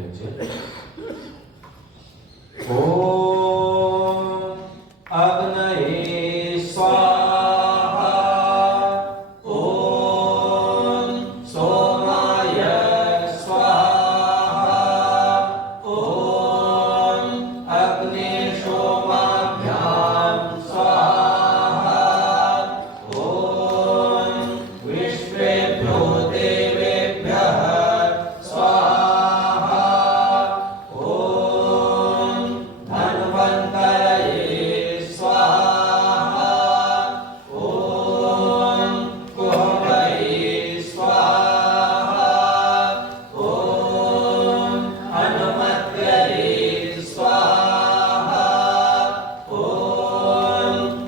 ओम अग्नये स्वाहा ॐ सोमाय स्वाहा ॐ अग्ने सोमाभ्यां स्वाहा ॐ विश्वेभ्यो देवेभ्यः स्वाहा ॐ धन्वन्तरये स्वाहा ॐ कुहकये स्वाहा ॐ हनुमत्यये स्वाहा ॐ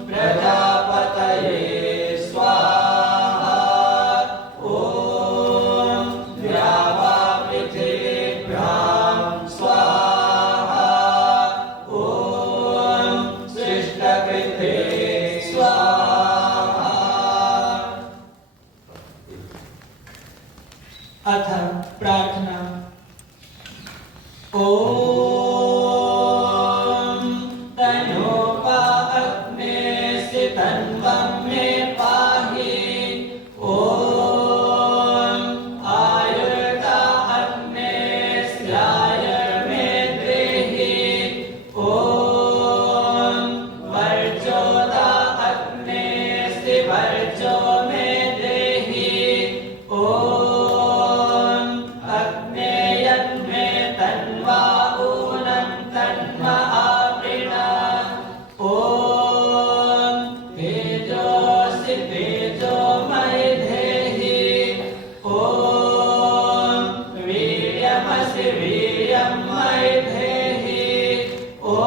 प्रजापतये स्वाहा ॐ द्यावा पृथिवीभ्यां स्वाहा ॐ सृष्टकृते स्वाहा। अथ प्रार्थना ॐ तनोपा अग्ने सितन्वं मे पाहि ॐ आयुर्दा अग्ने स्यायुर्मे देहि ॐ वर्चोदा अग्ने वर्चो मे देहि ॐ अग्नेयन्मे तन्वा ऊनं तन्म आवृणा ॐ तेजोऽसि तेजोमयि देहि ॐ वीर्यमसि वीर्यं मयि देहि ॐ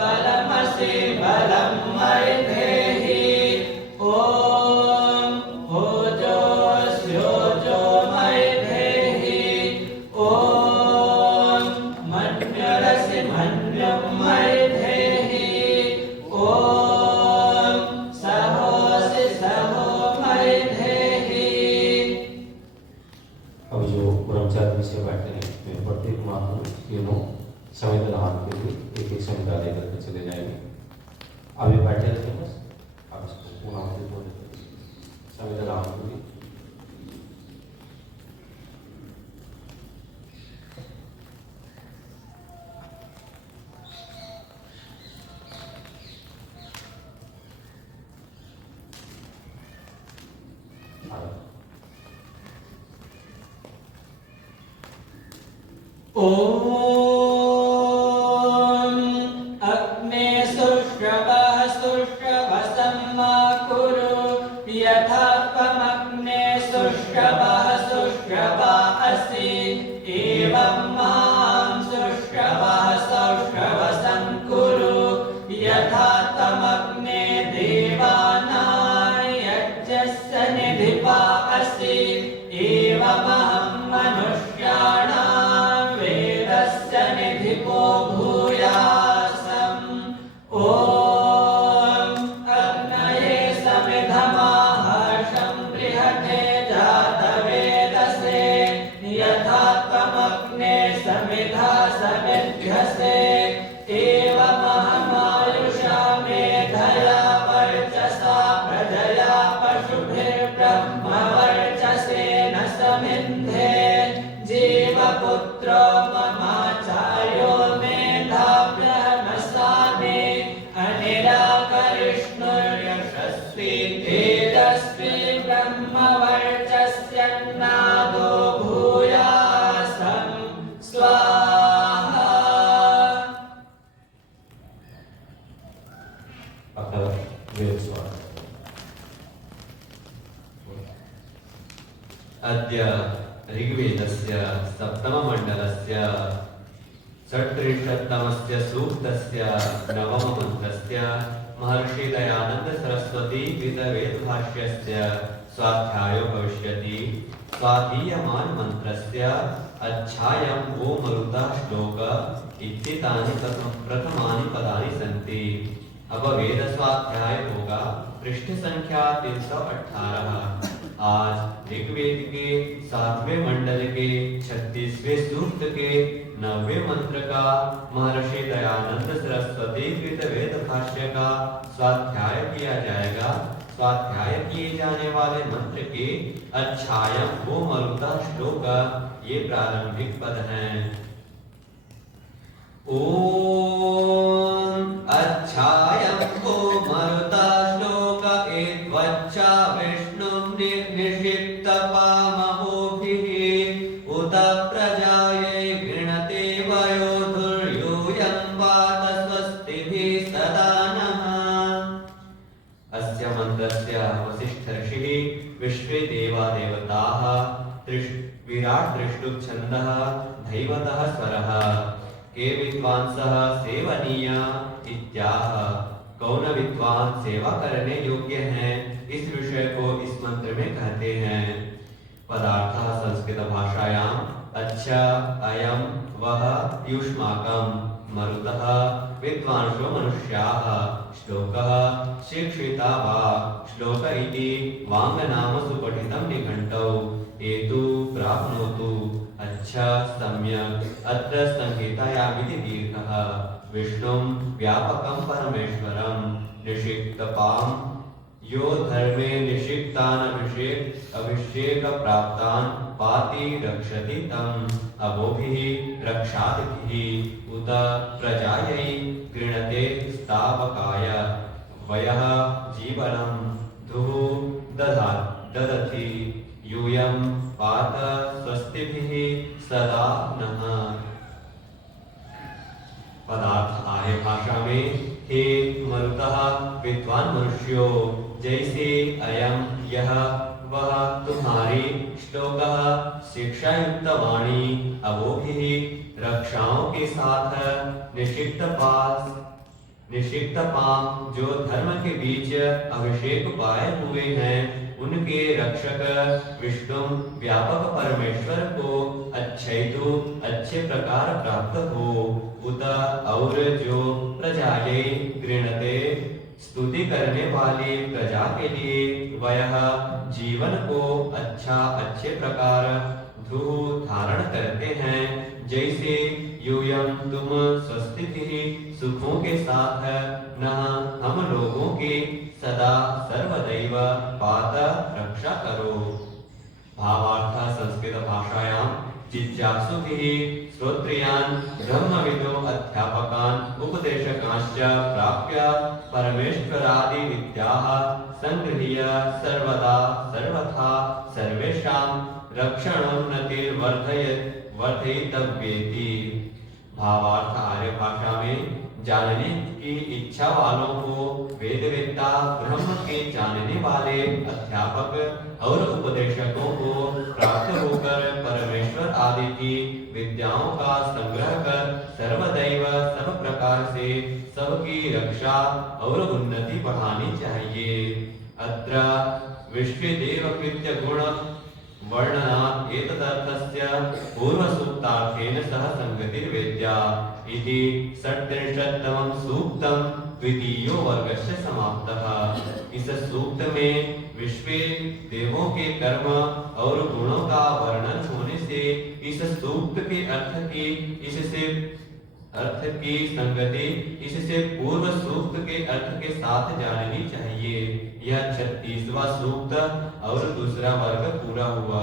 बलमसि बलं मयि देहि ॐ ओजोऽस्योजो मयि देहि ॐ मन्युरसि मन्युं मयि देहि ॐ सहोऽसि सहो मयि देहि। अब जो ब्रह्मचारी से बैठे हैं वे प्रत्येक मात्र तीनों संविधान के लिए एक एक संविधान लेकर के चले जाएंगे। अब ये बैठे रहते हैं बस। अब इसको पूर्ण हो देते संविधान के लिए। ॐ अग्ने सुश्रवः सुश्रवसम्मा कुरु यथा त्वमग्ने सुश्रवः सुश्रवा असि एवं मां सुश्रवः सुश्रवसं कुरु यथा तम अथर्ववेद स्वर। अद्य ऋग्वेदस्य सप्तममण्डलस्य षट्त्रिंशत्तमस्य सूक्तस्य नवममन्त्रस्य महर्षि दयानंद सरस्वती कृतवेदभाष्यस्य स्वाध्यायो भविष्यति। स्वाधीयमान मन्त्रस्य अच्छायं वो मरुता श्लोक इत्येतानि प्रथमानि पदानि सन्ति। अब वेद स्वाध्याय होगा। पृष्ठ संख्या 318। आज ऋग्वेद के 7वें मंडल के 36वें सूक्त के 9वें मंत्र का महर्षि दयानंद सरस्वती कृत वेद भाष्य का स्वाध्याय किया जाएगा। स्वाध्याय किए जाने वाले मंत्र के अच्छायं वो मरुता श्लोक ये प्रारंभिक पद हैं। ओम अच्छायं वो मरुता श्लोक एत्वच्चा विष्णुं निषिक्त पामहोभिः उत प्रजायै गृणते वयोधुर्यूयं वात स्वस्तिभिः सदा नः। अस्य मन्त्रस्य वसिष्ठ ऋषिः विश्वे देवा देवताः विराट दृष्टुप छन्दः धैवतः स्वरः के विद्वांसः सेवनीय इत्याह। कौन विद्वान सेवा करने योग्य हैं, इस विषय को इस मंत्र में कहते हैं। पदार्थः संस्कृत भाषायां अच्छा अयं वह युष्माकं मरुतः विद्वांसो मनुष्याः श्लोकः शिक्षिता वा श्लोक इति वाङ्नाम सुपठितं निघण्टौ एतु प्राप्नोतु। अच्छा सम्यक् अत्र संहितायामिति दीर्घः विष्णुं व्यापकं परमेश्वरं निषिक्तपां यो धर्मे निषिक्तान् अभिषेक प्राप्तान् पाति रक्षति तम् अवोभिः रक्षादिभिः उत प्रजायै गृणते स्थावकाय वयः जीवनं धुः ददति यूयं पात स्वस्तिभिः सदा नः। पदार्थ आर्य भाषा में हे मरुतः विद्वान मनुष्यों, जैसे अयम यह वह तुम्हारी श्लोकः शिक्षा युक्त वाणी अवोभिः रक्षाओं के साथ निषिक्त पाम जो धर्म के बीच अभिषेक पाए हुए हैं उनके रक्षक विष्णु व्यापक परमेश्वर को अच्छेतु अच्छे प्रकार प्राप्त हो। उत और जो प्रजाये गृणते स्तुति करने वाली प्रजा के लिए वह जीवन को अच्छा अच्छे प्रकार धूह धारण करते हैं। जैसे यूयम तुम स्वस्थिति सुखों के साथ न हम लोगों की सदा सर्वदैव पात रक्षा करो। भावार्थ संस्कृत भाषायां जिज्ञासुभिः श्रोत्रियान् ब्रह्मविदो अध्यापकान् उपदेशकांश्च प्राप्य परमेश्वरादि विद्याः संगृह्य सर्वदा सर्वथा सर्वेषां वर्धयितव्येति। भावार्थ आर्य भाषा में जानने की इच्छा वालों को वेदवेत्ता ब्रह्म के जानने वाले अध्यापक और उपदेशकों को प्राप्त होकर परमेश्वर आदि की विद्याओं का संग्रह कर सर्वदैव सब प्रकार से सबकी रक्षा और उन्नति बढ़ानी चाहिए। अत्र विश्वदेवकृत्य गुण वर्णनात् एतदर्थस्य पूर्वसूक्तार्थेन सह संगतिर्वेद्या इति षट्त्रिंशत्तमं सूक्तं द्वितीयो वर्गस्य समाप्तः। इस सूक्त में विश्व देवों के कर्म और गुणों का वर्णन होने से इस सूक्त के अर्थ की संगति इससे पूर्व सूक्त के अर्थ के साथ जाननी चाहिए। यह 36वां सूक्त और दूसरा वर्ग पूरा हुआ।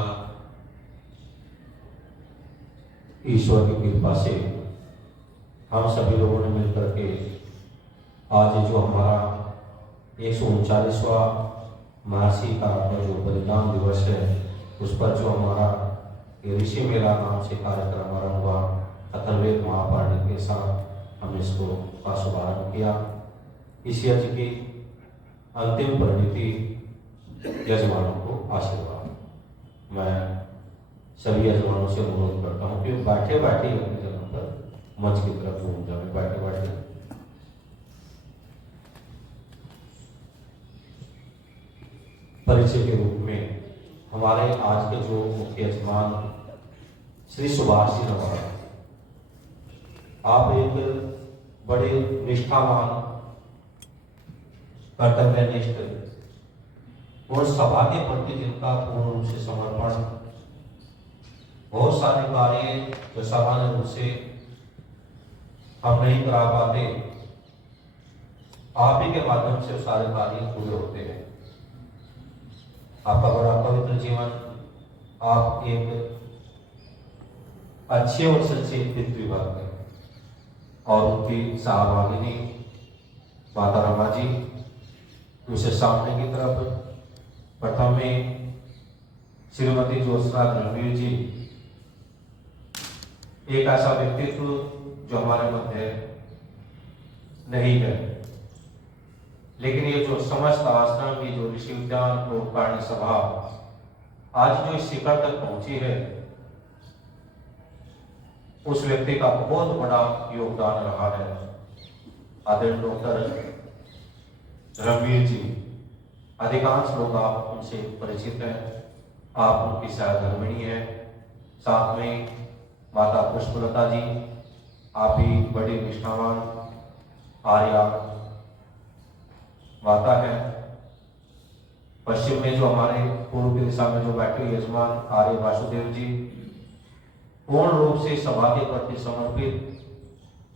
ईश्वर की कृपा से हम सभी लोगों ने मिलकर के आज जो हमारा 139वां महर्षि का जो बलिदान दिवस है उस पर जो हमारा ऋषि मेला नाम से कार्यक्रम आरंभ हुआ अथर्ववेद महापाठ के साथ हमने इसको का शुभारंभ किया। इस यज्ञ की अंतिम परिणति यजमानों को आशीर्वाद। मैं सभी यजमानों से अनुरोध करता हूँ कि बैठे बैठे अपने जगह पर मंच की तरफ घूम जाए। बैठे बैठे परिचय के रूप में हमारे आज के जो मुख्य यजमान श्री सुभाष जी नवारा, आप एक बड़े निष्ठावान, कर्तव्यनिष्ठ और सभा के प्रति जिनका पूर्ण रूप से समर्पण, बहुत सारे कार्य जो सामान्य रूप से हम नहीं करा पाते, आप ही के माध्यम से सारे कार्य पूरे होते हैं। आपका बड़ा पवित्र जीवन, आप एक अच्छे और सच्चे पृथ्वी भक्त हैं और उनकी सहभागिनी माता रमा जी, उसे सामने की तरफ प्रथम में श्रीमती ज्योत्सना रणवीर जी, एक ऐसा व्यक्तित्व जो हमारे मध्य नहीं है, लेकिन ये जो समस्त आश्रम की जो ऋषि उद्यान परोपकारी सभा आज जो इस शिखर तक पहुंची है, उस व्यक्ति का बहुत बड़ा योगदान रहा है। आदरणीय डॉक्टर रणवीर जी, अधिकांश लोग आप उनसे परिचित हैं, आप उनकी सहधर्मिणी हैं। साथ में माता पुष्पलता जी, आप भी बड़ी निष्ठावान आर्या माता है। पश्चिम में जो हमारे पूर्व की दिशा में जो बैठे हुए यजमान आर्य वासुदेव जी, पूर्ण रूप से सभा के प्रति समर्पित,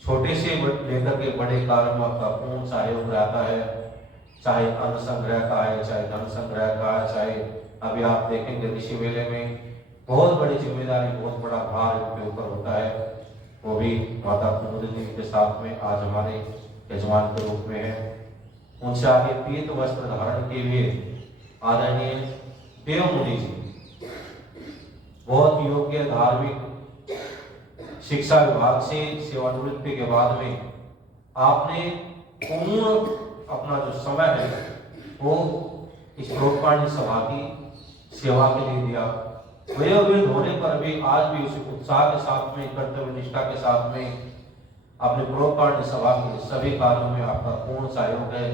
छोटे से लेकर के बड़े कार्य में आपका पूर्ण सहयोग रहता है, चाहे अन्न संग्रह का है, चाहे धन संग्रह का है, चाहे अभी आप देखेंगे ऋषि मेले में बहुत बड़ी जिम्मेदारी, बहुत बड़ा भार उनके ऊपर होता है। वो भी माता कुमुद जी के साथ में आज हमारे यजमान के रूप में है। उनसे आगे पीत वस्त्र धारण के लिए आदरणीय देव मुनि जी, बहुत योग्य धार्मिक शिक्षा विभाग से सेवानिवृत्ति के बाद में आपने पूर्ण अपना जो समय है वो इस परोपकारी सभा की सेवा के लिए दिया। वयोवृद्ध होने पर भी आज भी उसी उत्साह के साथ में, कर्तव्य निष्ठा के साथ में अपने परोपकारी सभा के सभी कार्यों में आपका पूर्ण सहयोग है।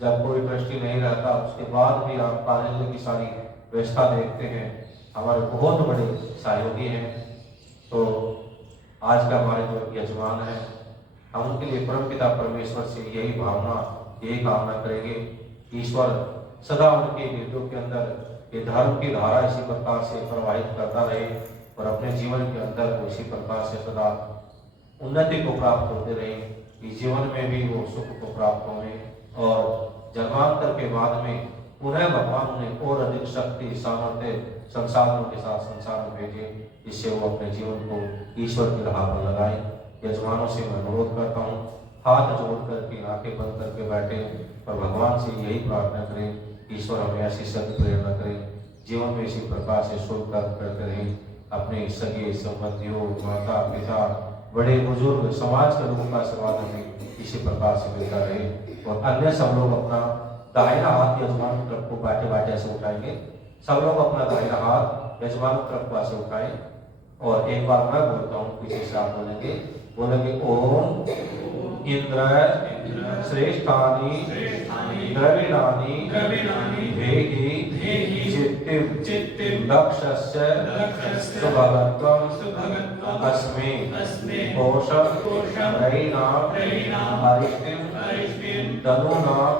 जब कोई ट्रस्टी नहीं रहता, उसके बाद भी आप कार्यालय की सारी व्यवस्था देखते हैं, हमारे बहुत बड़े सहयोगी हैं। तो आज का हमारे जो यजमान है, हम उनके लिए परमपिता परमेश्वर से यही भावना, यही कामना करेंगे, ईश्वर सदा उनके हृदयों के अंदर ये धर्म की धारा इसी प्रकार से प्रवाहित करता रहे और अपने जीवन के अंदर वो इसी प्रकार से सदा उन्नति को प्राप्त होते रहे। इस जीवन में भी वो सुख को प्राप्त हों और जन्मांतर के बाद में पुनः भगवान ने और अधिक शक्ति, सामर्थ्य, संसाधनों के साथ संसार में भेजे, जिससे वो अपने जीवन को ईश्वर की राह पर लगाए। यजमानों से मैं अनुरोध करता हूँ, हाथ जोड़ करके, आंखें बंद करके बैठे और भगवान से यही प्रार्थना करें, ईश्वर हमें ऐसी सत्य प्रेरणा करें, जीवन में इसी प्रकार से शुभ कर्म करते रहें, अपने सगे संबंधियों, माता पिता, बड़े बुजुर्ग, समाज के लोगों का आशीर्वाद हमें इसी प्रकार से मिलता रहे। और अन्य सब लोग अपना दाहिना हाथ यजमान की तरफ को बैठे बैठे ऐसे उठाएंगे। सब लोग अपना दाहिना हाथ यजमान की तरफ को ऐसे उठाएं और एक बार मैं बोलता हूँ, पीछे से आप बोलेंगे ओम इंद्र श्रेष्ठानि द्रविणानि भेहि चित्तिं दक्षस्य सुभगत्वं अस्मि कोशं रयिणां हरिष्टिं तनूनां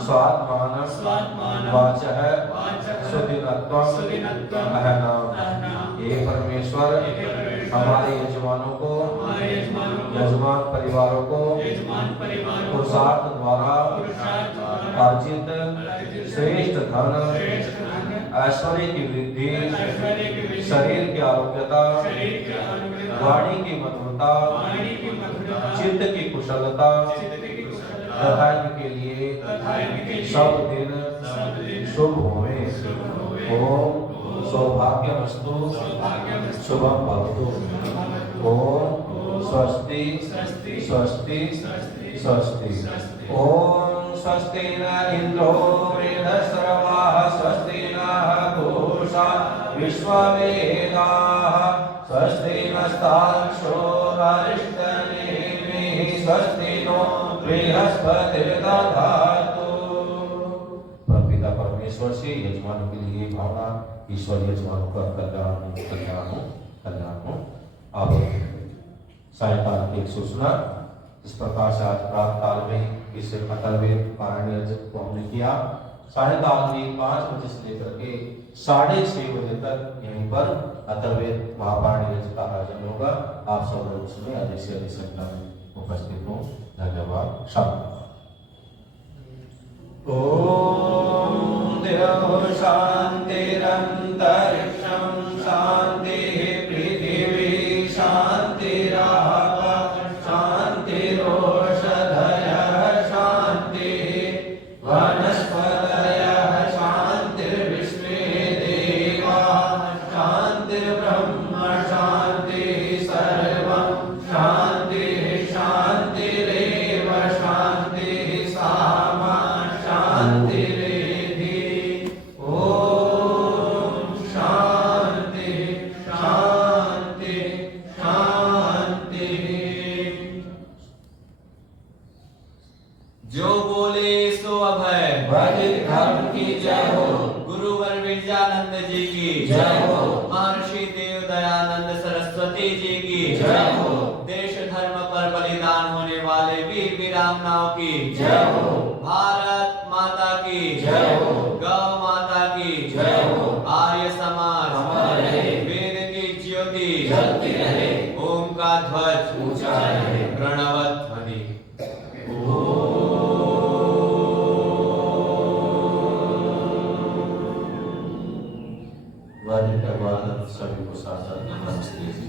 स्वात्मानं वाचः सुदिनत्वं अहनां। हे परमेश्वर, हमारे यजमानों को, यजमान परिवारों को पुरुषार्थ द्वारा अर्जित श्रेष्ठ धन, ऐश्वर्य की वृद्धि, शरीर की आरोग्यता, वाणी की मधुरता, चित्त की कुशलता के लिए सब दिन शुभ होवे। ओम सौभाग्यमस्तु शुभम भवतु। ओम स्वस्ति स्वस्ति स्वस्ति। ओम स्वस्ति न इंद्रो वेदस्रवाः स्वस्ति नः पूषा विश्ववेदाः स्वस्ति नस्तार्क्ष्यो अरिष्टनेमिः स्वस्ति नो बृहस्पतिर्दधातु। परमपिता परमेश्वर से यजमानों के लिए भावना, ईश्वर यजमानों का कल्याण कल्याण कल्याण हो। अब सायंकाल की एक सूचना, इस प्रकार से आज प्रातः काल में इस अथर्ववेद पारायण यज्ञ को हमने किया। सायंकाल में 5 बजे से लेकर के 6:30 बजे तक यहीं पर अथर्ववेद महापारायण यज्ञ का आयोजन होगा। आप सब लोग उसमें अधिक से अधिक संख्या में उपस्थित हो। धन्यवाद। शांति। ओम देव शांतिरंतरिक्षं शांतिः पृथिवी शांतिराप शांतिरोषधयः शांतिः वनस्पतयः शांतिर्विश्वे देवाः शांतिर्ब्रह्म शांतिः सर्वं शांतिः शांतिरेव शांतिः सामा शांतिरेधि। ओम शांति शांति शांति। जो बोले सो अभय। वजित धर्म की जय हो। गुरुवर विरजानंद जी की जय हो। महर्षि देव दयानंद सरस्वती जी की जय हो। देश धर्म पर बलिदान होने वाले वीर वीरांगनाओं की जय हो। भारत माता की जय हो। गौ माता की जय हो। आर्य समाज अमर रहे। वेद की ज्योति जलती रहे। ओम का ध्वज ऊंचा रहे। प्रणव ध्वनि। वादित सभी को साथ नमस्ते जी।